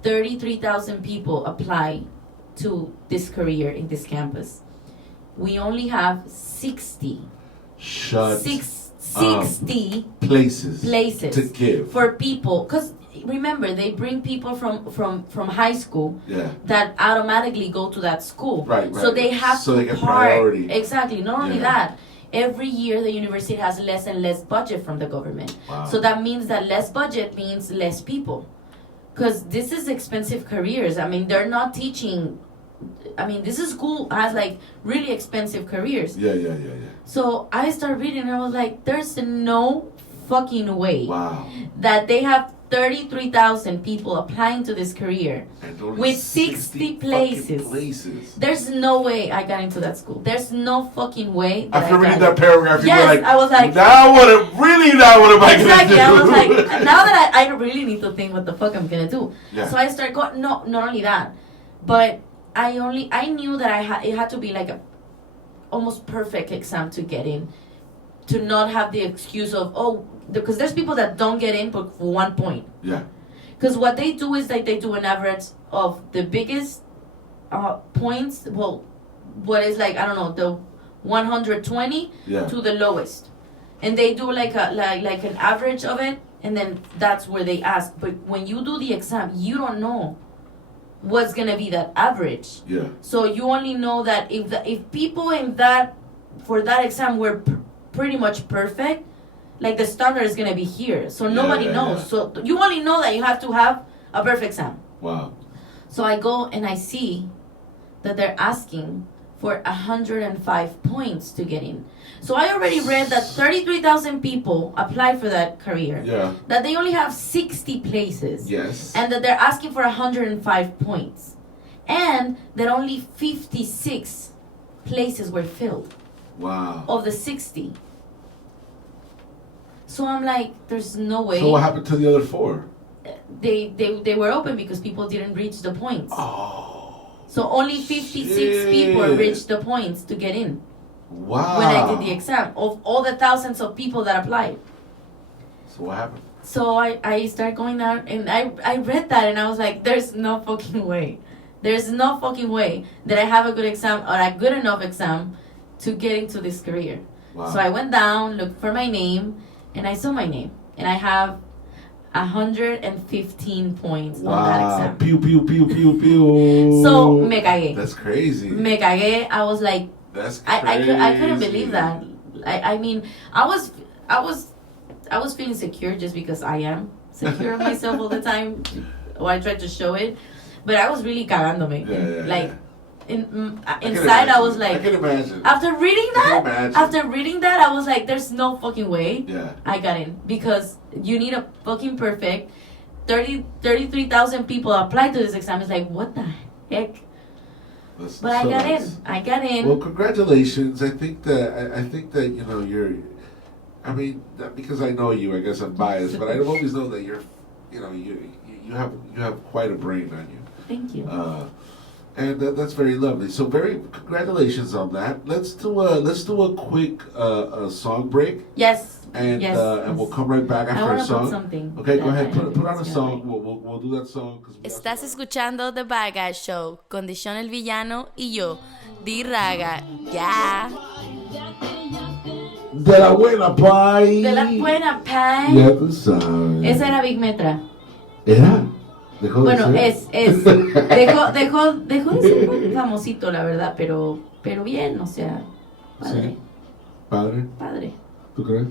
33,000 people apply to this career in this campus. We only have 60. 60 places to give for people, because remember they bring people from high school that automatically go to that school, right. So they have so they get priority. Exactly. Not only that, every year the university has less and less budget from the government. So that means that less budget means less people, because this is expensive careers. I mean, they're not teaching. I mean, this school has like really expensive careers. Yeah. So I started reading and I was like, there's no fucking way that they have 33,000 people applying to this career with 60 places. There's no way I got into that school. There's no fucking way. After reading that paragraph, you were like, I was like, now what am I going to do? I was like, now that I really need to think what the fuck I'm going to do. Yeah. So I started going, not only that, but I knew that it had to be like a almost perfect exam to get in, to not have the excuse of because there's people that don't get in but for 1 point. Yeah. Because what they do is like they do an average of the biggest points. Well, what is like, I don't know, the 120 to the lowest, and they do like an average of it, And then that's where they ask. But when you do the exam, you don't know what's gonna be that average. Yeah. So you only know that if people for that exam were pretty much perfect, like the standard is gonna be here. So nobody knows. Yeah. So you only know that you have to have a perfect exam. Wow. So I go and I see that they're asking for 105 points to get in. So I already read that 33,000 people applied for that career. Yeah. That they only have 60 places. Yes. And that they're asking for 105 points. And that only 56 places were filled. Wow. Of the 60. So I'm like, there's no way. So what happened to the other 4? They were open because people didn't reach the points. Oh. So only 56 people reached the points to get in. Wow. When I did the exam, of all the thousands of people that applied. So what happened? So I started going down, and I read that, and I was like, there's no fucking way. There's no fucking way that I have a good exam or a good enough exam to get into this career. Wow. So I went down, looked for my name, and I saw my name. And I have 115 points on that exam. Pew, pew, pew, pew, pew. So me cagué. That's crazy. Me cagué. I was like, that's crazy. I couldn't believe that. I mean, I was feeling secure just because I am secure of myself all the time. Or I tried to show it. But I was really cagándome. Yeah, like, inside I was like, I can imagine. After reading that, I was like, there's no fucking way I got in. Because you need a fucking perfect 33,000 people applied to this exam. It's like, what the heck? But I got in. Well, congratulations. I think that you know because I know you, I guess I'm biased, but I've always known that you have quite a brain on you. Thank you. And that's very lovely. So congratulations on that. Let's do a quick song break. Yes. And we'll come right back after a song. Okay, go ahead. Put on a song. We'll do that song. Estás escuchando The Dagr8fm Show con D'shon El Villano y yo, DiRagga. Ya. De la buena pie. De la buena pie. Ya tú sabes. Esa era Big Metra. ¿Era? Dejó bueno, de ser. es. Dejó de ser famosito, la verdad, pero bien, o sea, padre. ¿Sí? ¿Padre? Padre. ¿Tú crees?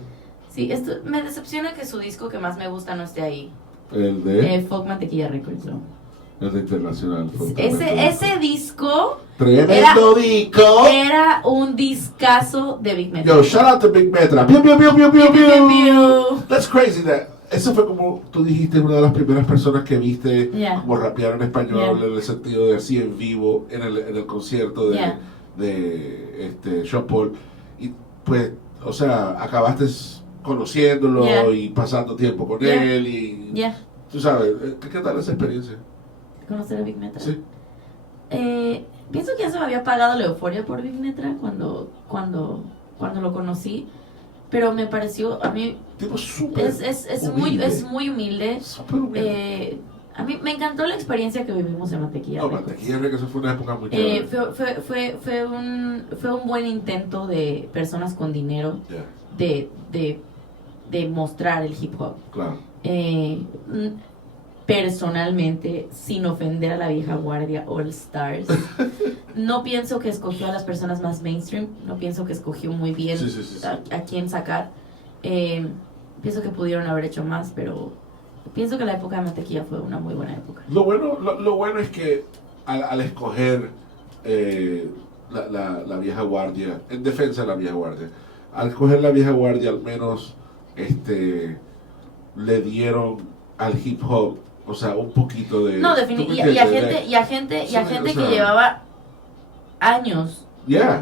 Sí, me decepciona que su disco que más me gusta no esté ahí. ¿El de? Folk Mantequilla Records, ¿no? El de Internacional. Ese disco. Tremendo disco. Era un discazo de Big Metra. Yo, shout out to Big Metra. Pew, pew, pew, pew, pew, pew. That's crazy that. Eso fue como tú dijiste, una de las primeras personas que viste como rapear en español en el sentido de así en vivo en el concierto de Sean Paul. Y pues, o sea, acabaste conociéndolo y pasando tiempo con él y tú sabes, ¿qué tal esa experiencia? ¿Conocer a Big Metra? Sí. Pienso que ya se me había pagado la euforia por Big Metra cuando lo conocí, pero me pareció, a mí tipo es muy humilde. Súper humilde. A mí me encantó la experiencia que vivimos en Mantequilla. Mantequilla Records fue una época muy chévere. Fue un buen intento de personas con dinero de mostrar el hip hop. Claro. Personalmente, sin ofender a la vieja guardia All Stars, no pienso que escogió a las personas más mainstream, no pienso que escogió muy bien a quién sacar. Pienso que pudieron haber hecho más, pero pienso que la época de Mantequilla fue una muy buena época. Lo bueno es que al escoger la vieja guardia, en defensa de la vieja guardia, al escoger la vieja guardia al menos le dieron al hip hop, o sea, un poquito de... No, definitivamente. Y a gente que llevaba años.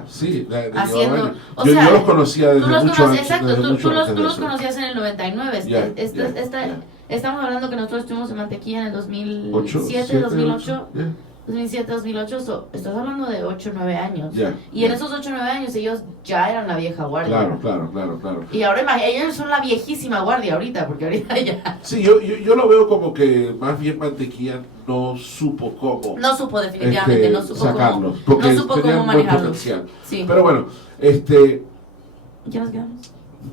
Sí, haciendo, yo los conocía desde mucho antes. Exacto, tú los conocías en el 99. Estamos hablando que nosotros estuvimos en Mantequilla en el 2007, 2008. 2007, 2008, estás hablando de 8 o 9 años. Y en esos 8 o 9 años ellos ya eran la vieja guardia. Claro. Y ahora ellos son la viejísima guardia ahorita, porque ahorita ya... Sí, yo lo veo como que más bien Mantequilla no supo cómo... No supo definitivamente, no supo sacarlos, cómo, no supo cómo manejarlos. Sí. Pero bueno, ¿Ya nos quedamos?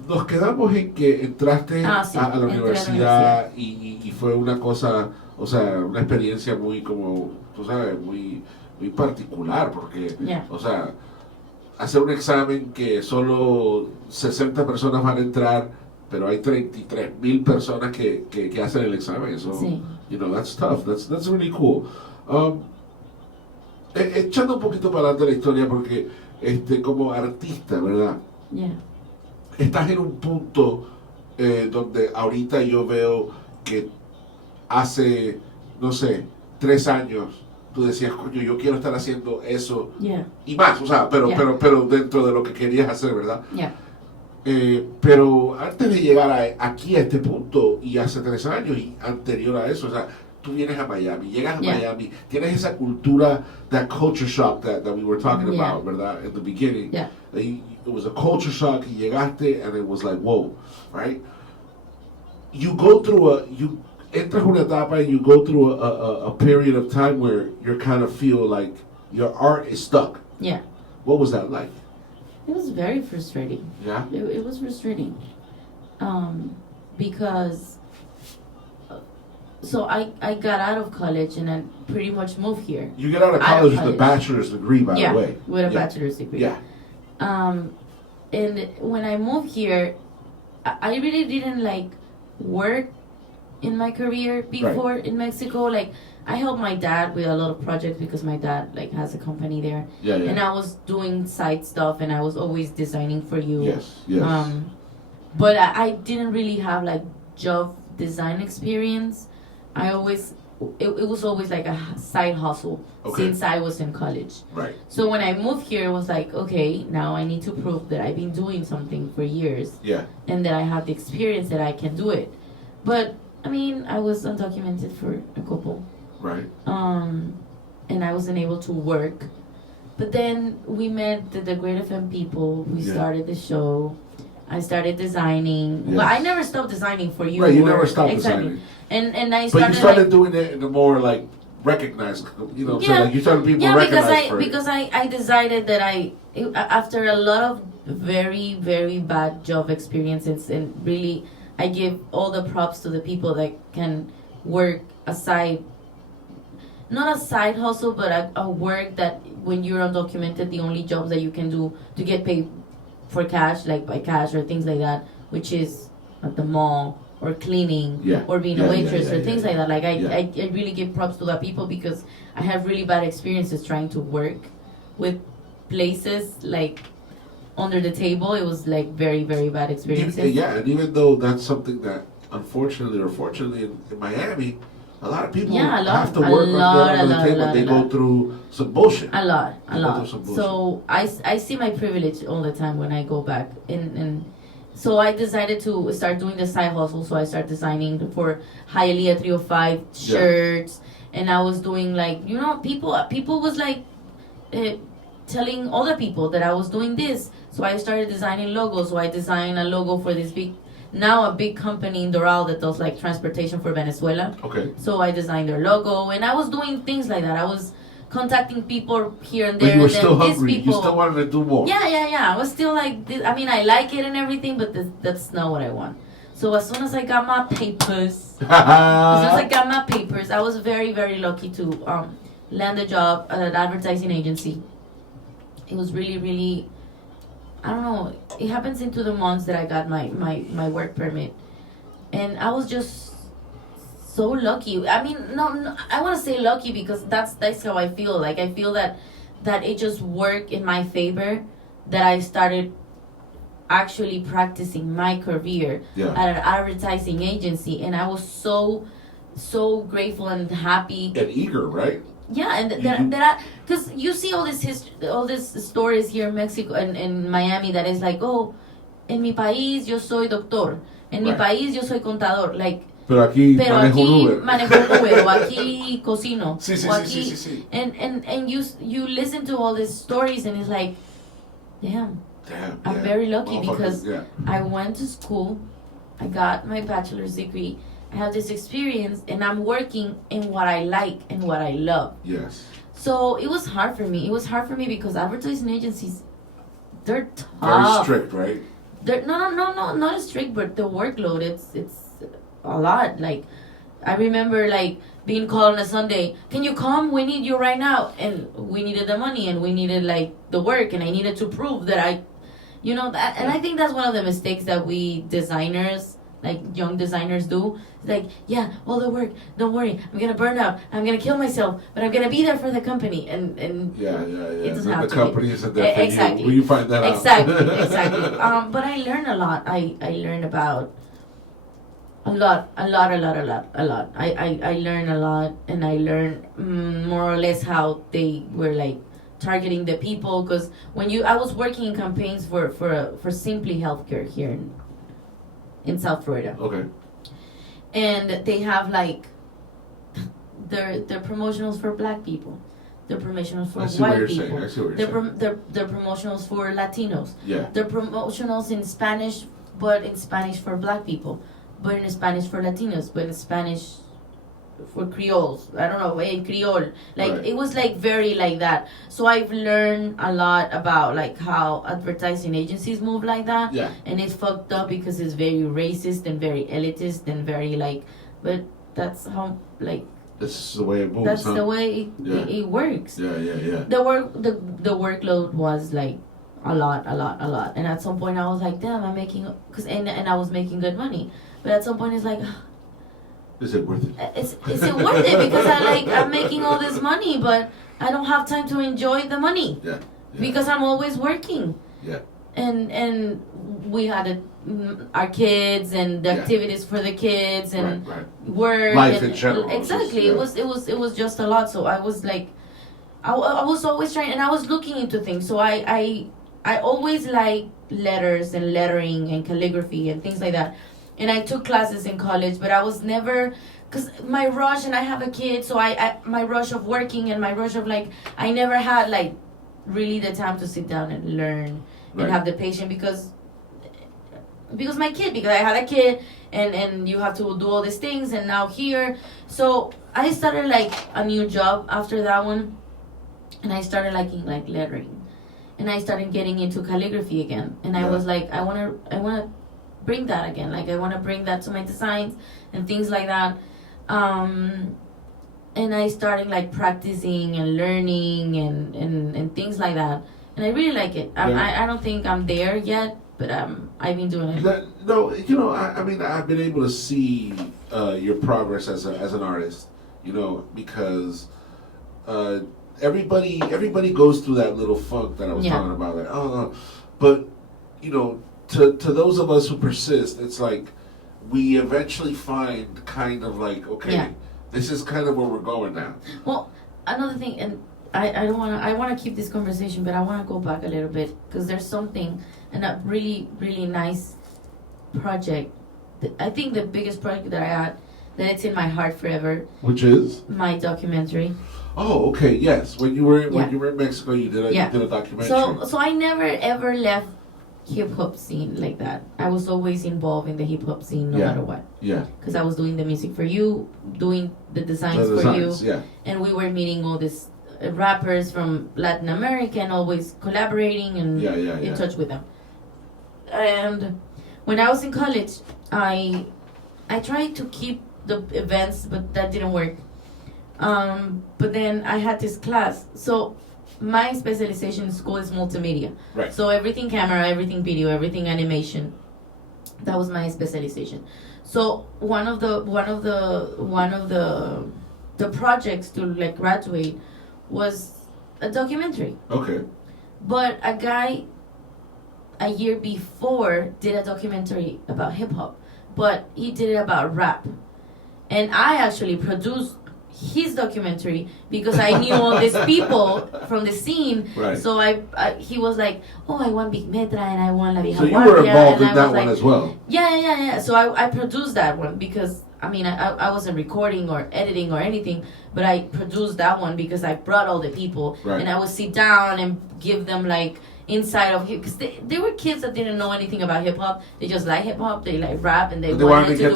nos quedamos en que entraste sí, a la universidad y fue una cosa, o sea, una experiencia muy como, tú sabes, muy, muy particular, porque, o sea, hacer un examen que solo 60 personas van a entrar, pero hay 33,000 personas que hacen el examen, eso, you know, that's tough, that's really cool. Echando un poquito para adelante la historia, porque como artista, ¿verdad? Estás en un punto donde ahorita yo veo que hace, no sé, 3 años tú decías, coño, yo quiero estar haciendo eso y más, o sea, pero dentro de lo que querías hacer, ¿verdad? Pero antes de llegar aquí a este punto y hace 3 años y anterior a eso, o sea, tú vienes a Miami, llegas a Miami, tienes esa cultura, that culture shock that we were talking about, ¿verdad? In the beginning. It was a culture shock, y llegaste and it was like, whoa, right? You go through entras una etapa and you go through a period of time where you kind of feel like your art is stuck. What was that like? It was very frustrating. It was frustrating. Because so I got out of college and I pretty much moved here. You get out of college with a bachelor's degree, by the way. With a bachelor's degree. And when I moved here, I really didn't like work in my career before in Mexico. Like, I helped my dad with a lot of projects because my dad like has a company there. And I was doing side stuff and I was always designing for you. But I didn't really have like job design experience. It was always like a side hustle since I was in college. So when I moved here, it was like, okay, now I need to prove that I've been doing something for years. And that I have the experience that I can do it. But I mean, I was undocumented for a couple. And I wasn't able to work. But then we met the Dagr8fm people. We started the show. I started designing. Well, I never stopped designing for you. You never stopped designing. And I started. But you started doing it in a more like recognized, you know, so like you started being more recognized for it. Because I decided that after a lot of very, very bad job experiences, and really I give all the props to the people that can work aside, not a side hustle, but a work that when you're undocumented, the only jobs that you can do to get paid for cash, like by cash or things like that, which is at the mall or cleaning or being a waitress or things like that. Like I really give props to that people because I have really bad experiences trying to work with places like under the table. It was like very, very bad experiences. And even though that's something that unfortunately or fortunately in Miami, a lot of people have to work under the table. They go through some bullshit. A lot. So I see my privilege all the time when I go back. And so I decided to start doing the side hustle. So I started designing for Hialeah 305 shirts. And I was doing like, you know, people was like telling other people that I was doing this. So I started designing logos. So I designed a logo for this a big company in Doral that does like transportation for Venezuela. So I designed their logo and I was doing things like that. I was contacting people here and there. But you were still hungry. You still wanted to do more. Yeah. I was still like, I mean, I like it and everything, but that's not what I want. So as soon as I got my papers, I was very, very lucky to land a job at an advertising agency. It was really, really, I don't know, it happens into the months that I got my work permit. And I was just so lucky. I mean, no I want to say lucky because that's how I feel. Like, I feel that it just worked in my favor, that I started actually practicing my career at an advertising agency. And I was so grateful and happy. And eager, right? Yeah, and that because you see all these stories here in Mexico and in Miami that is like, oh, en mi país yo soy doctor, en mi país yo soy contador, like. Pero aquí manejo un Uber, o aquí cocino, sí. And you listen to all these stories and it's like, damn, I'm very lucky because I went to school, I got my bachelor's degree. I have this experience and I'm working in what I like and what I love. So it was hard for me. It was hard for me because advertising agencies, they're tough. Very strict, right? not strict, but the workload, it's a lot. Like, I remember like being called on a Sunday, can you come? We need you right now. And we needed the money and we needed like the work, and I needed to prove that and I think that's one of the mistakes that we designers, like young designers, do. It's like, yeah, all the work, don't worry, I'm gonna burn out, I'm gonna kill myself, but I'm gonna be there for the company. And yeah. It doesn't have the to company isn't there for exactly. you. Will you find that exactly, out? Exactly. But I learned a lot. I learned about a lot. I learned a lot, and I learned more or less how they were like targeting the people. Because I was working in campaigns for Simply Healthcare here in South Florida. Okay. And they have like their promotionals for Black people, their promotionals for white people, their promotionals for Latinos, their promotionals in Spanish, but in Spanish for Black people, but in Spanish for Latinos, but in Spanish for Creoles. I don't know, Creole. Like, right. It was like very like that. So I've learned a lot about like how advertising agencies move like that. Yeah. And it's fucked up because it's very racist and very elitist and very like, but that's how like. That's the way it moves. That's the way it works. Yeah. The workload was like a lot. And at some point I was like, damn, I'm making, and I was making good money. But at some point it's like, is it worth it? Is it worth it? Because I'm making all this money, but I don't have time to enjoy the money. Yeah. Because I'm always working. Yeah. And we had our kids and the activities for the kids and work. Life in general. Exactly. It was just a lot. So I was like, I was always trying, and I was looking into things. So I always like letters and lettering and calligraphy and things like that. And I took classes in college, but I was never, because my rush, and I have a kid, so my rush of working and my rush of like, I never had like really the time to sit down and learn and have the patience because my kid, because I had a kid and you have to do all these things, and now here. So I started like a new job after that one, and I started liking like lettering, and I started getting into calligraphy again, and I was like, I want to bring that again. Like, I want to bring that to my designs and things like that. And I started like practicing and learning and things like that. And I really like it. I don't think I'm there yet, but I've been doing it. I mean, I've been able to see your progress as an artist, because everybody goes through that little funk that I was talking about. Like, but, to those of us who persist, it's like we eventually find kind of like, okay, this is kind of where we're going now. Well, another thing, and I want to keep this conversation, but I want to go back a little bit, because there's something, and a really, really nice project. I think the biggest project that I had, that it's in my heart forever. Which is? My documentary. Oh, okay, yes. When you were in Mexico, you did a documentary. So I never ever left hip-hop scene like that. I was always involved in the hip-hop scene no matter what. Yeah. Because I was doing the music for you, doing the designs for you. Yeah. And we were meeting all these rappers from Latin America and always collaborating and in touch with them. And when I was in college, I tried to keep the events, but that didn't work. But then I had this class. So my specialization in school is multimedia. Right. So everything camera, everything video, everything animation. That was my specialization. So one of the projects to like graduate was a documentary. Okay. But a guy a year before did a documentary about hip hop, but he did it about rap. And I actually produced his documentary because I knew all these people from the scene. Right. So he was like, oh, I want Big Metra and I want La Vieja Guardia. So you were involved in that one as well. Yeah. So I produced that one because, I mean, I wasn't recording or editing or anything, but I produced that one because I brought all the people. Right. And I would sit down and give them like inside of hip, because they were kids that didn't know anything about hip hop. They just like hip hop. They like rap, and they wanted to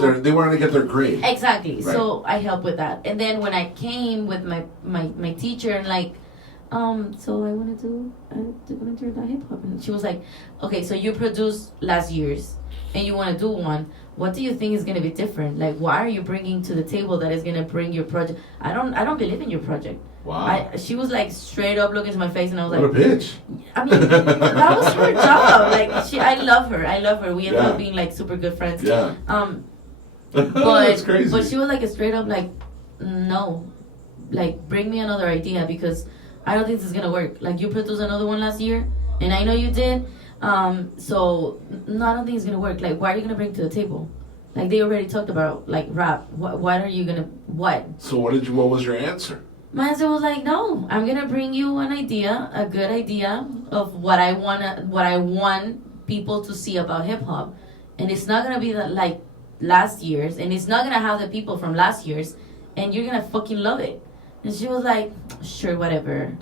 get their grade. Exactly. Right. So I helped with that. And then when I came with my teacher and like So I want to do a documentary about hip hop. And she was like, okay, so you produced last year's and you want to do one. What do you think is going to be different? Like, why are you bringing to the table that is going to bring your project? I don't believe in your project. Wow. She was like straight up looking to my face, and I was what like, "What a bitch!" I mean, that was her job. Like, I love her. We ended up being like super good friends. Yeah. But that's crazy. But she was like a straight up like, no, like bring me another idea because I don't think this is gonna work. Like you produced another one last year, and I know you did. So no, I don't think it's gonna work. Like, what are you gonna bring to the table? Like they already talked about like rap. What are you gonna what? So what was your answer? My answer was like, no, I'm gonna bring you an idea, a good idea of what I want people to see about hip hop, and it's not gonna be that like last year's, and it's not gonna have the people from last year's, and you're gonna fucking love it. And she was like, sure, whatever.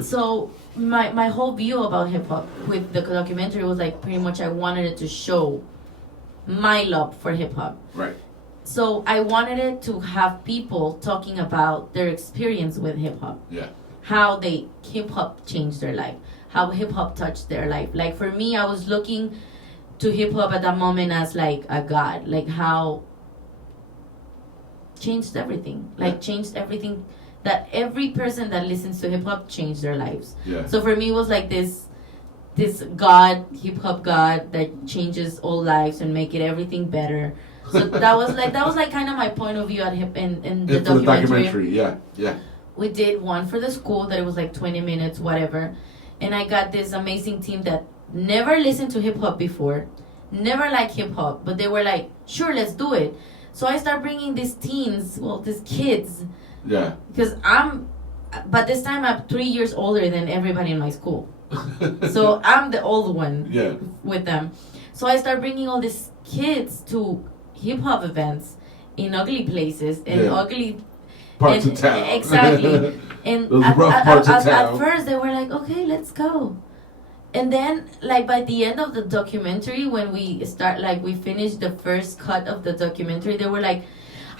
So my whole view about hip hop with the documentary was like pretty much I wanted it to show my love for hip hop. Right. So I wanted it to have people talking about their experience with hip hop. Yeah. How hip hop changed their life. How hip hop touched their life. Like for me, I was looking to hip hop at that moment as like a god. Like how changed everything. Like changed everything. That every person that listens to hip hop changed their lives. Yeah. So for me, it was like this god, hip hop god that changes all lives and make it everything better. So that was like kind of my point of view at in the documentary. Yeah. We did one for the school that it was like 20 minutes, whatever. And I got this amazing team that never listened to hip hop before, never liked hip hop, but they were like, sure, let's do it. So I start bringing these these kids. Yeah. Because but this time I'm 3 years older than everybody in my school. So I'm the old one with them. So I start bringing all these kids to hip hop events in ugly places and ugly parts of town. Exactly. And those rough parts of town. At first they were like, okay, let's go. And then like by the end of the documentary, when we finished the first cut of the documentary, they were like,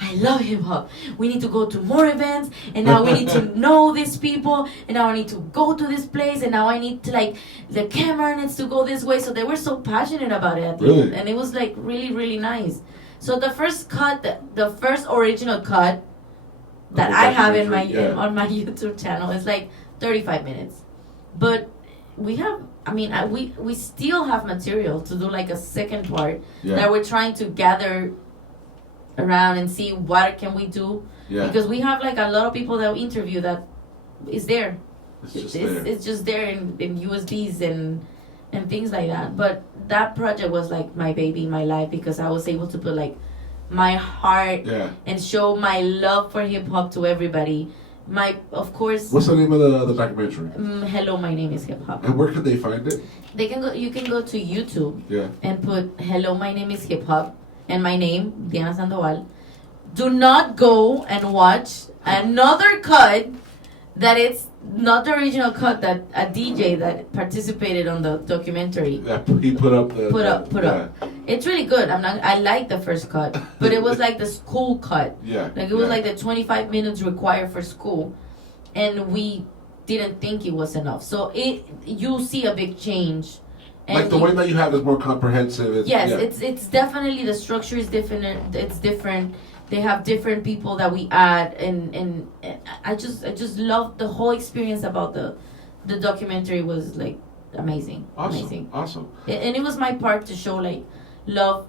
I love hip hop. We need to go to more events, and now we need to know these people, and now I need to go to this place, and now I need to the camera needs to go this way. So they were so passionate about it, really? And it was like really, really nice. So the first cut, the first original cut that I have in my on my YouTube channel is like 35 minutes, but we have. I mean, we still have material to do like a second part that we're trying to gather around and see what can we do because we have like a lot of people that we interview that is there. It's just there in USBs and things like that. But that project was like my baby, my life, because I was able to put like my heart and show my love for hip hop to everybody. Of course. What's the name of the documentary? Hello, my name is Hip Hop. And where can they find it? You can go to YouTube and put Hello, my name is Hip Hop. And my name, Diana Sandoval. Do not go and watch another cut that it's not the original cut that a DJ that participated on the documentary. Yeah, he put up. Put up. It's really good. I like the first cut, but it was like the school cut. Yeah. Like it was like the 25 minutes required for school, and we didn't think it was enough. So you'll see a big change. And like the way that you have is more comprehensive. It's definitely the structure is different. It's different. They have different people that we add, and I just love the whole experience about the documentary was like amazing. Awesome. And it was my part to show like love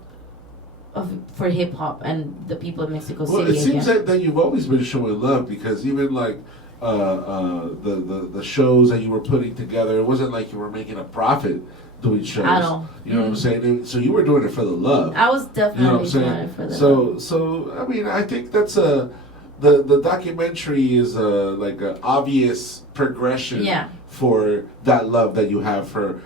for hip hop and the people of Mexico City. Well, it seems that you've always been showing love because even like the shows that you were putting together, it wasn't like you were making a profit doing shows. At all. You know what I'm saying? So you were doing it for the love. I was definitely doing it for the love. So I mean, I think that's the documentary is like an obvious progression for that love that you have for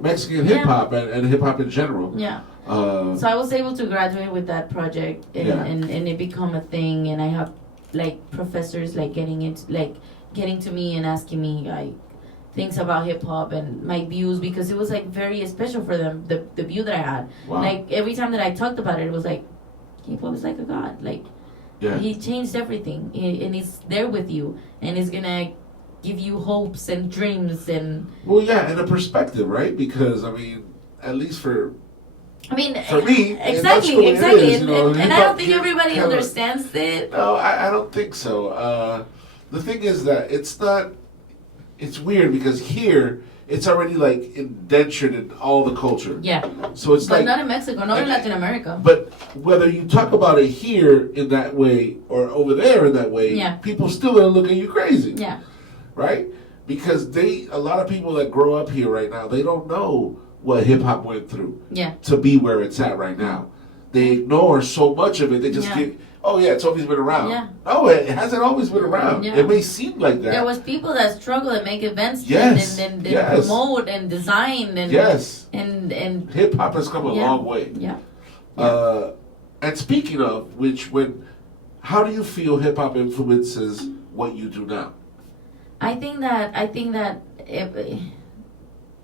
Mexican hip hop and hip hop in general. Yeah. So I was able to graduate with that project and it become a thing, and I have like professors like getting to me and asking me like things about hip hop and my views, because it was like very special for them, the view that I had. Wow. Like every time that I talked about it, it was like hip hop is like a god. Like He changed everything, and he's there with you, and he's gonna give you hopes and dreams and. Well, yeah, and a perspective, right? Because I mean, at least for me, exactly, is, and I don't think everybody understands it. No, I don't think so. The thing is that it's not. It's weird because here it's already like indentured in all the culture. Yeah. So it's but not in Mexico, not in Latin America. But whether you talk about it here in that way or over there in that way, people still gonna look at you crazy. Yeah. Right? Because a lot of people that grow up here right now, they don't know what hip hop went through to be where it's at right now. They ignore so much of it. They just get, oh yeah, it's always been around. Yeah. No, it hasn't always been around. Yeah. It may seem like that. There was people that struggle and make events and promote and design and and hip hop has come a long way. Yeah. And speaking of which, how do you feel hip hop influences what you do now? I think that it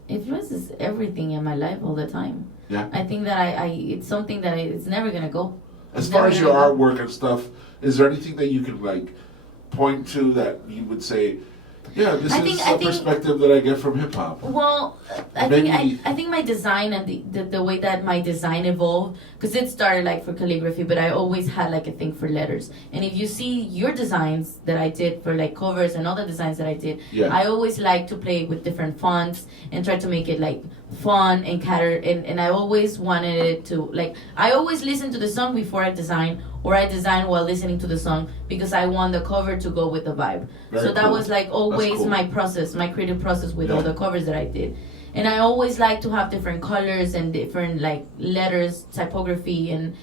influences everything in my life all the time. Yeah. I think that it's something that it's never gonna go. As far as your artwork and stuff, is there anything that you can like point to that you would say, yeah, this is a perspective that I get from hip hop? Well, I think my design and the way that my design evolved, because it started like for calligraphy, but I always had like a thing for letters. And if you see your designs that I did for like covers and all the designs that I did, I always like to play with different fonts and try to make it like fun and and I always wanted it to like, I always listen to the song before I design, or I design while listening to the song, because I want the cover to go with the vibe. So that was like always my process, my creative process with all the covers that I did. And I always like to have different colors and different like letters, typography, and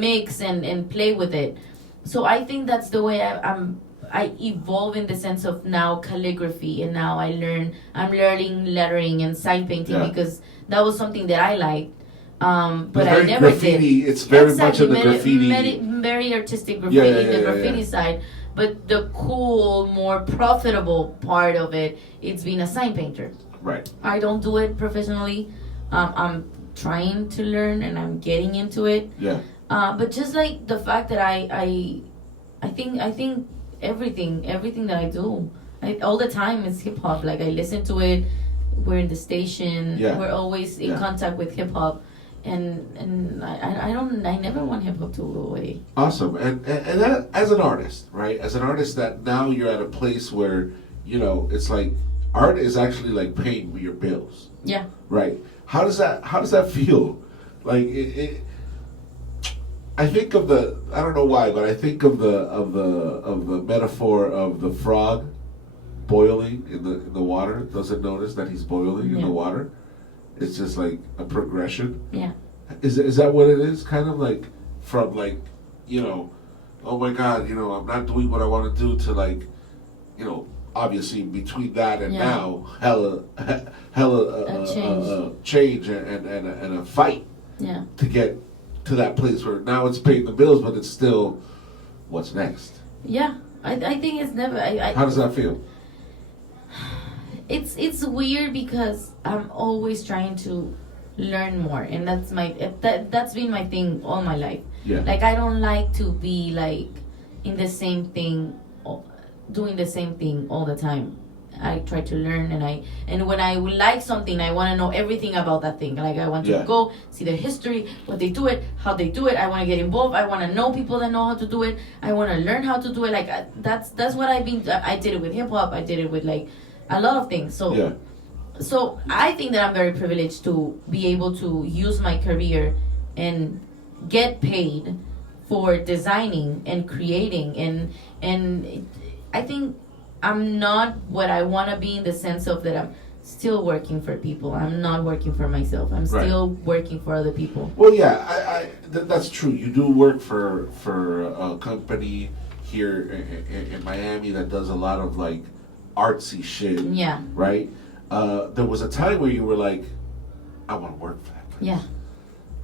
mix and play with it. So I think that's the way I evolve in the sense of now calligraphy, and now I'm learning lettering and sign painting because that was something that I liked. But I never graffiti, did. It's very much in the graffiti. Very artistic graffiti, the graffiti side. But the cool, more profitable part of it, it's being a sign painter. Right. I don't do it professionally. I'm trying to learn and I'm getting into it. Yeah. But just like the fact that I think everything that I do, all the time is hip hop. Like I listen to it. We're in the station. Yeah. We're always in contact with hip hop. And I never want hip hop to go away. Awesome. And that, as an artist, right? As an artist that now you're at a place where, it's like art is actually like paying your bills. Yeah. Right. How does that feel? Like I think of I don't know why, but I think of the metaphor of the frog boiling in the water. Doesn't notice that he's boiling in the water. It's just like a progression. Yeah. Is that what it is? Kind of like from like, oh my God, I'm not doing what I want to do to like, obviously between that and now, hella change and a fight. Yeah. To get to that place where now it's paying the bills, but it's still, what's next? Yeah, I think it's never. How does that feel? It's weird because I'm always trying to learn more, and that's been my thing all my life. Yeah. Like I don't like to be like in the same thing, doing the same thing all the time. I try to learn, and when I would like something, I want to know everything about that thing. Like I want to go see their history, what they do it, how they do it. I want to get involved. I want to know people that know how to do it. I want to learn how to do it. Like that's what I've been. I did it with hip hop. I did it with like a lot of things. So I think that I'm very privileged to be able to use my career and get paid for designing and creating, and I think I'm not what I want to be in the sense of that I'm still working for people. I'm not working for myself. I'm still working for other people. Well, yeah, that's true. You do work for a company here in Miami that does a lot of like artsy shit. Yeah. Right? There was a time where you were like, I want to work for that place. Yeah.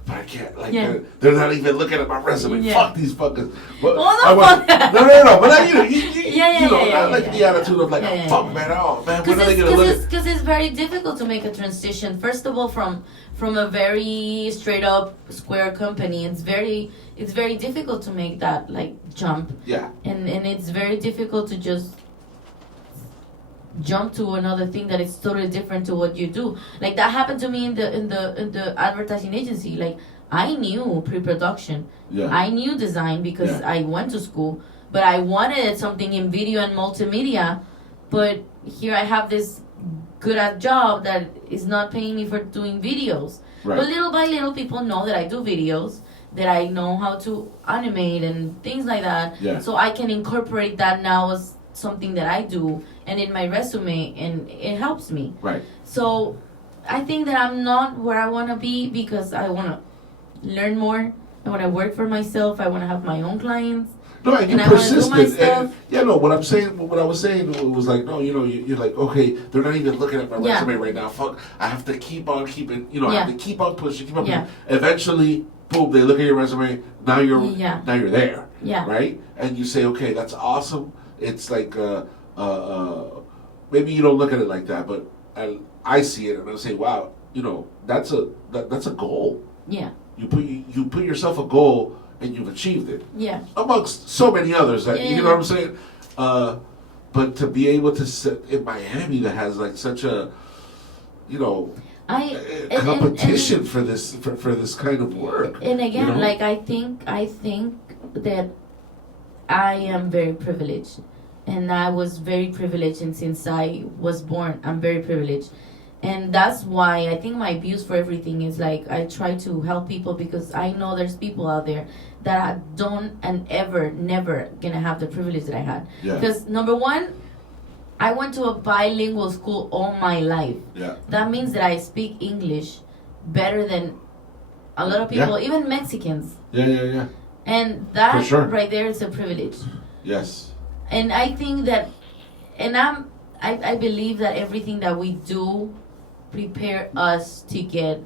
But I can't, like, they're not even looking at my resume. Yeah. Fuck these fuckers. No. But you not like the attitude of like, fuck, man, when are they gonna look? Because it's very difficult to make a transition. First of all, from a very straight up square company, it's very difficult to make that like jump. Yeah. And it's very difficult to just jump to another thing that is totally different to what you do. Like that happened to me in the advertising agency. Like I knew pre-production. Yeah. I knew design because I went to school, but I wanted something in video and multimedia. But here I have this good at job that is not paying me for doing videos. Right. But little by little, people know that I do videos, that I know how to animate and things like that. Yeah. So I can incorporate that now as something that I do and in my resume, and it helps me. Right. So I think that I'm not where I want to be because I want to learn more. I want to work for myself. I want to have my own clients. No, and you're persistent. What I was saying was like, no, you're like, okay, they're not even looking at my resume right now. Fuck, I have to keep on keeping, I have to keep on pushing, pushing. Eventually, boom, they look at your resume. Now you're there. Yeah. Right? And you say, okay, that's awesome. It's like, maybe you don't look at it like that, but I see it and I say, wow, that's a goal. Yeah. You put yourself a goal and you've achieved it. Yeah. Amongst so many others that you know what I'm saying? But to be able to sit in Miami that has like such a competition for this kind of work. And again, like I think that I am very privileged. And I was very privileged, and since I was born, I'm very privileged. And that's why I think my views for everything is like I try to help people because I know there's people out there that don't and never gonna have the privilege that I had. Because number one, I went to a bilingual school all my life. Yeah. That means that I speak English better than a lot of people, even Mexicans. Yeah. And that right there is a privilege. Yes. And I think that, and I believe that everything that we do prepare us to get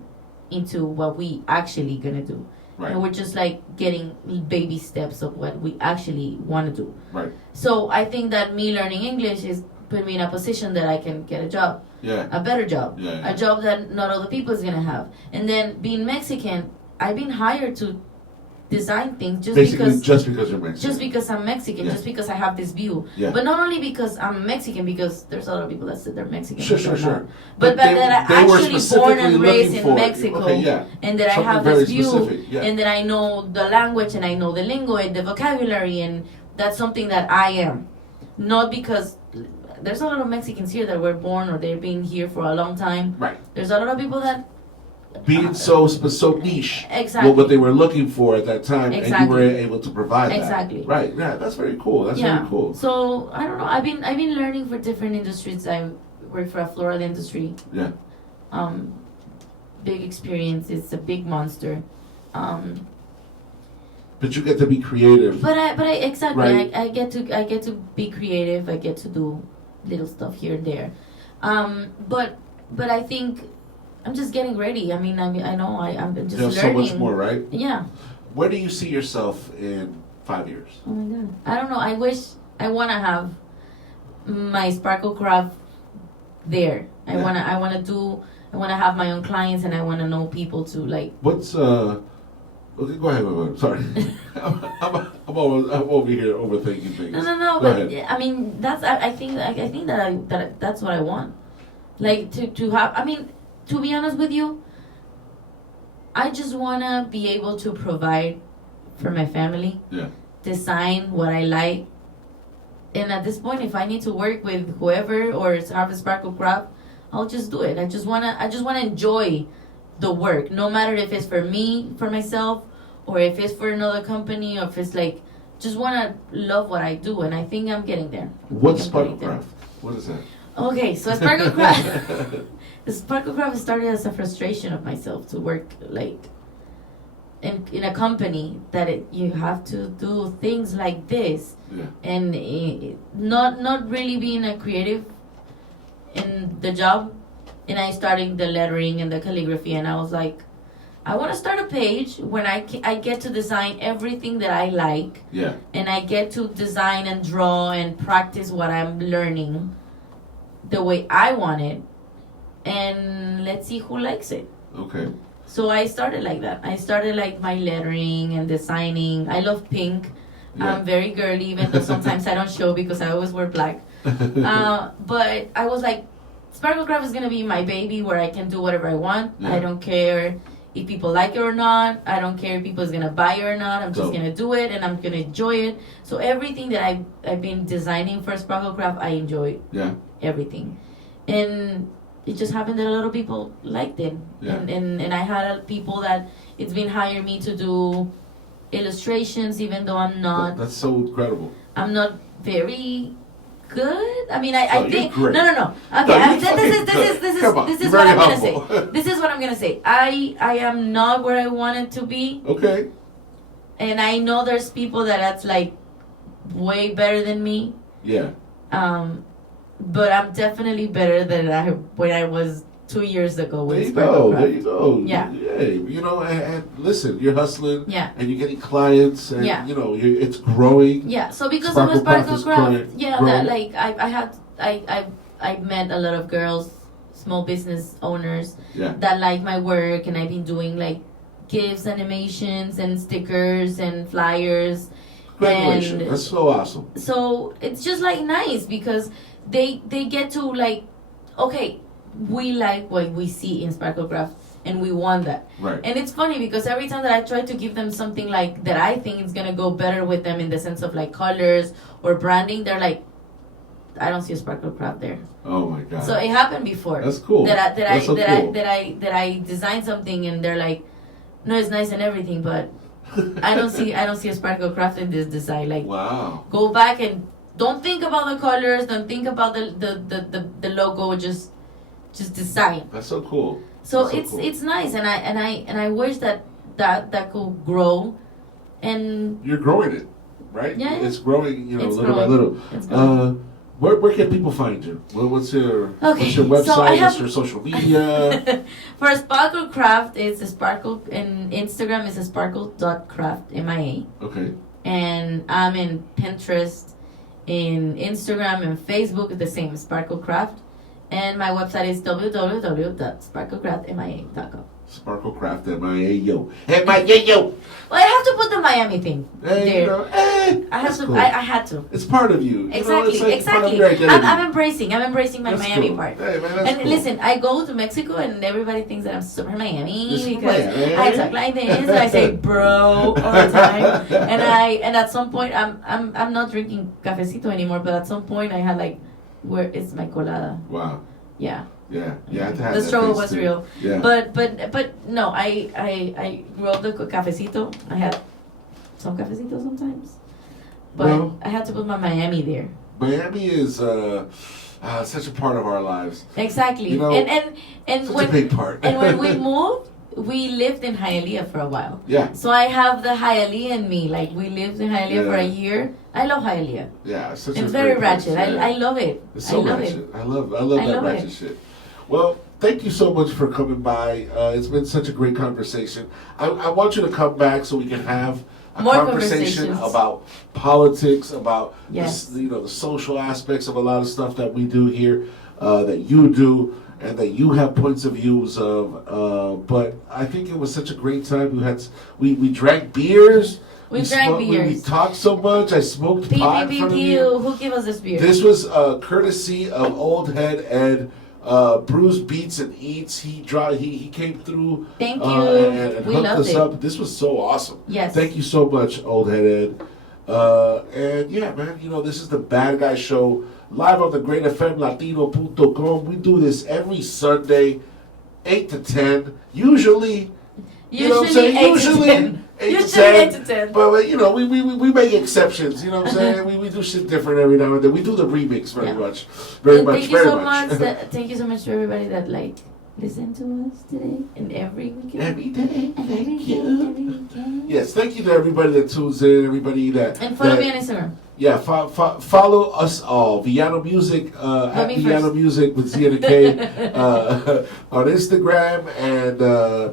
into what we actually gonna do. Right. And we're just like getting baby steps of what we actually want to do. Right. So I think that me learning English is put me in a position that I can get a job. Yeah. A better job. Yeah. A job that not other people is gonna have. And then being Mexican, I've been hired to design things just because you're Mexican. Just because I'm Mexican, just because I have this view. Yeah. But not only because I'm Mexican, because there's a lot of people that say they're Mexican. Sure. But that I'm actually born and raised in Mexico, and that I have this view, and that I know the language, and I know the lingo and the vocabulary, and that's something that I am. Not because there's a lot of Mexicans here that were born or they've been here for a long time. Right. There's a lot of people that being so niche, exactly, what they were looking for at that time, exactly, and you were able to provide that. Exactly. Right. Yeah, that's very cool. That's very cool. So I don't know. I've been learning for different industries. I work for a floral industry. Yeah. Big experience. It's a big monster. But you get to be creative. But I exactly. Right? I get to be creative. I get to do little stuff here and there. But I think I'm just getting ready. I know I'm just learning. So much more, right? Yeah. Where do you see yourself in 5 years? Oh my God. I don't know. I want to have my Sparkle Craft there. I want to have my own clients, and I want to know people to like. What's okay, go ahead. Sorry. I'm over here overthinking things. No. But ahead. I mean, I think that that's what I want. Like to have. I mean, to be honest with you, I just want to be able to provide for my family. Yeah. Design what I like. And at this point, if I need to work with whoever or have a Sparkle Craft, I'll just do it. I just wanna enjoy the work, no matter if it's for me, for myself, or if it's for another company, or if it's like, just wanna love what I do. And I think I'm getting there. What's Sparkle Craft? What is that? Okay, so Sparkle Craft. The Sparkle Craft started as a frustration of myself to work like in a company that you have to do things like this, and not really being a creative in the job. And I started the lettering and the calligraphy, and I was like, I want to start a page when I get to design everything that I like. Yeah. And I get to design and draw and practice what I'm learning the way I want it. And let's see who likes it. Okay. So I started like that. I started like my lettering and designing. I love pink. Yeah. I'm very girly, even though sometimes I don't show because I always wear black. But I was like, Sparkle Craft is going to be my baby where I can do whatever I want. Yeah. I don't care if people like it or not. I don't care if people's going to buy it or not. I'm just going to do it and I'm going to enjoy it. So everything that I've been designing for Sparkle Craft, I enjoy. Yeah. Everything. And it just happened that a lot of people liked it. Yeah. And I had people that it's been hiring me to do illustrations, even though I'm not. That's so incredible. I'm not very good. I mean, I think great. No. Okay, this is what I'm gonna say. This is what I'm gonna say. I am not where I wanted to be. Okay. And I know there's people that's like way better than me. Yeah. But I'm definitely better than when I was 2 years ago. There you go. Yeah. You know, and listen, you're hustling. Yeah. And you're getting clients, and you know, it's growing. Yeah. So because of my Sparkle Craft, growing. like I met a lot of girls, small business owners that like my work, and I've been doing like gifts, animations, and stickers and flyers. Congratulations. That's so awesome. So it's just like nice because they get to like, okay, we like what we see in Sparkle Craft and we want that. Right. And it's funny because every time that I try to give them something like that I think is gonna go better with them in the sense of like colors or branding, they're like, I don't see a Sparkle Craft there. Oh my God. So it happened before. That's cool. That I designed something and they're like, no, it's nice and everything, but I don't see a Sparkle Craft in this design. Like, wow. Go back and don't think about the colors, don't think about the logo, just design. That's so cool. So it's nice, and I wish that could grow, and you're growing it, right? Yeah, it's growing. You know, it's little growing. by little. It's growing. Where can people find you? What's your website? So what's your social media? For Sparkle Craft, it's a Sparkle, and Instagram is a sparkle.craft, MIA. Okay. And I'm in Pinterest, in Instagram and Facebook, the same, Sparkle Craft. And my website is www.sparklecraftmia.com. Sparklecraft MIA yo. MIA. Well, I have to put the Miami thing there. You know, I have to. Cool. I had to. It's part of you. Exactly. You know, exactly. I'm embracing my that's Miami cool. part. Hey, man, that's and cool. Listen, I go to Mexico and everybody thinks that I'm super Miami Super because Miami. I talk like this and I say bro all the time. And at some point I'm not drinking cafecito anymore. But at some point I had like, where is my colada? Wow. Yeah. Yeah. The struggle was real. Yeah. But no, I grew up the cafecito. I had some cafecito sometimes, but I had to put my Miami there. Miami is such a part of our lives. Exactly. You know, and such a big part. And when we moved, we lived in Hialeah for a while. Yeah. So I have the Hialeah in me. Like, we lived in Hialeah for a year. I love Hialeah. Yeah, it's such it's a very great ratchet. place, I love it. It's so ratchet. I love that ratchet shit. Well, thank you so much for coming by. It's been such a great conversation. I want you to come back so we can have a more conversation about politics, about yes. the social aspects of a lot of stuff that we do here, that you do, and that you have points of views of. But I think it was such a great time. We drank beers. We drank beers. We talked so much. I smoked pot in front of you. Who gave us this beer? This was courtesy of Old Head Ed. Bruce Beats and Eats. He came through. Thank you. And we hooked loved us it. up. This was so awesome. Yes. Thank you so much, Old Head Ed. And yeah, man, this is the Bad Guy Show live on the Dagr8fm Latino.com. We do this every Sunday, 8 to 10. Usually, you know what I'm saying? 8 to 10. 8 Usually to 10. 8 to 10. But we make exceptions. You know what I'm saying? We do shit different every now and then. We do the remix very much. Thank you so much. Thank you so much to everybody that listen to us today and every weekend. Every day. Thank you. Yes, thank you to everybody that tunes in, everybody that. And follow me on Instagram. Yeah, follow us all. Villano Music, at Villano Music with Z and a K, on Instagram and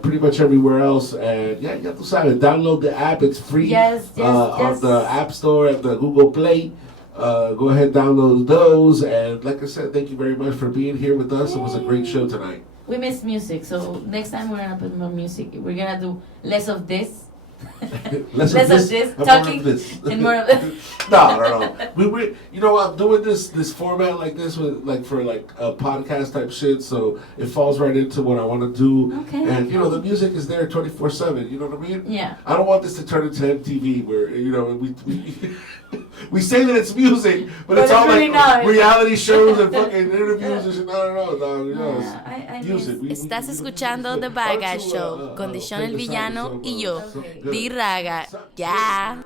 pretty much everywhere else. And yeah, you have to download the app. It's free. Yes. On the App Store and the Google Play. Go ahead, download those. And like I said, thank you very much for being here with us. Yay. It was a great show tonight. We missed music, so next time we're gonna put more music. We're gonna do less of this. less of this, talking, and more of this. No. We you know, I'm doing this format like this with for a podcast type shit, so it falls right into what I want to do. Okay. And you know, the music is there 24/7. You know what I mean? Yeah. I don't want this to turn into MTV where we say that it's music, but it's all really reality shows and fucking interviews and shit. No. Music. Estás escuchando The Bad Guy Show con D'shon El Villano y yo, DiRagga. Ya.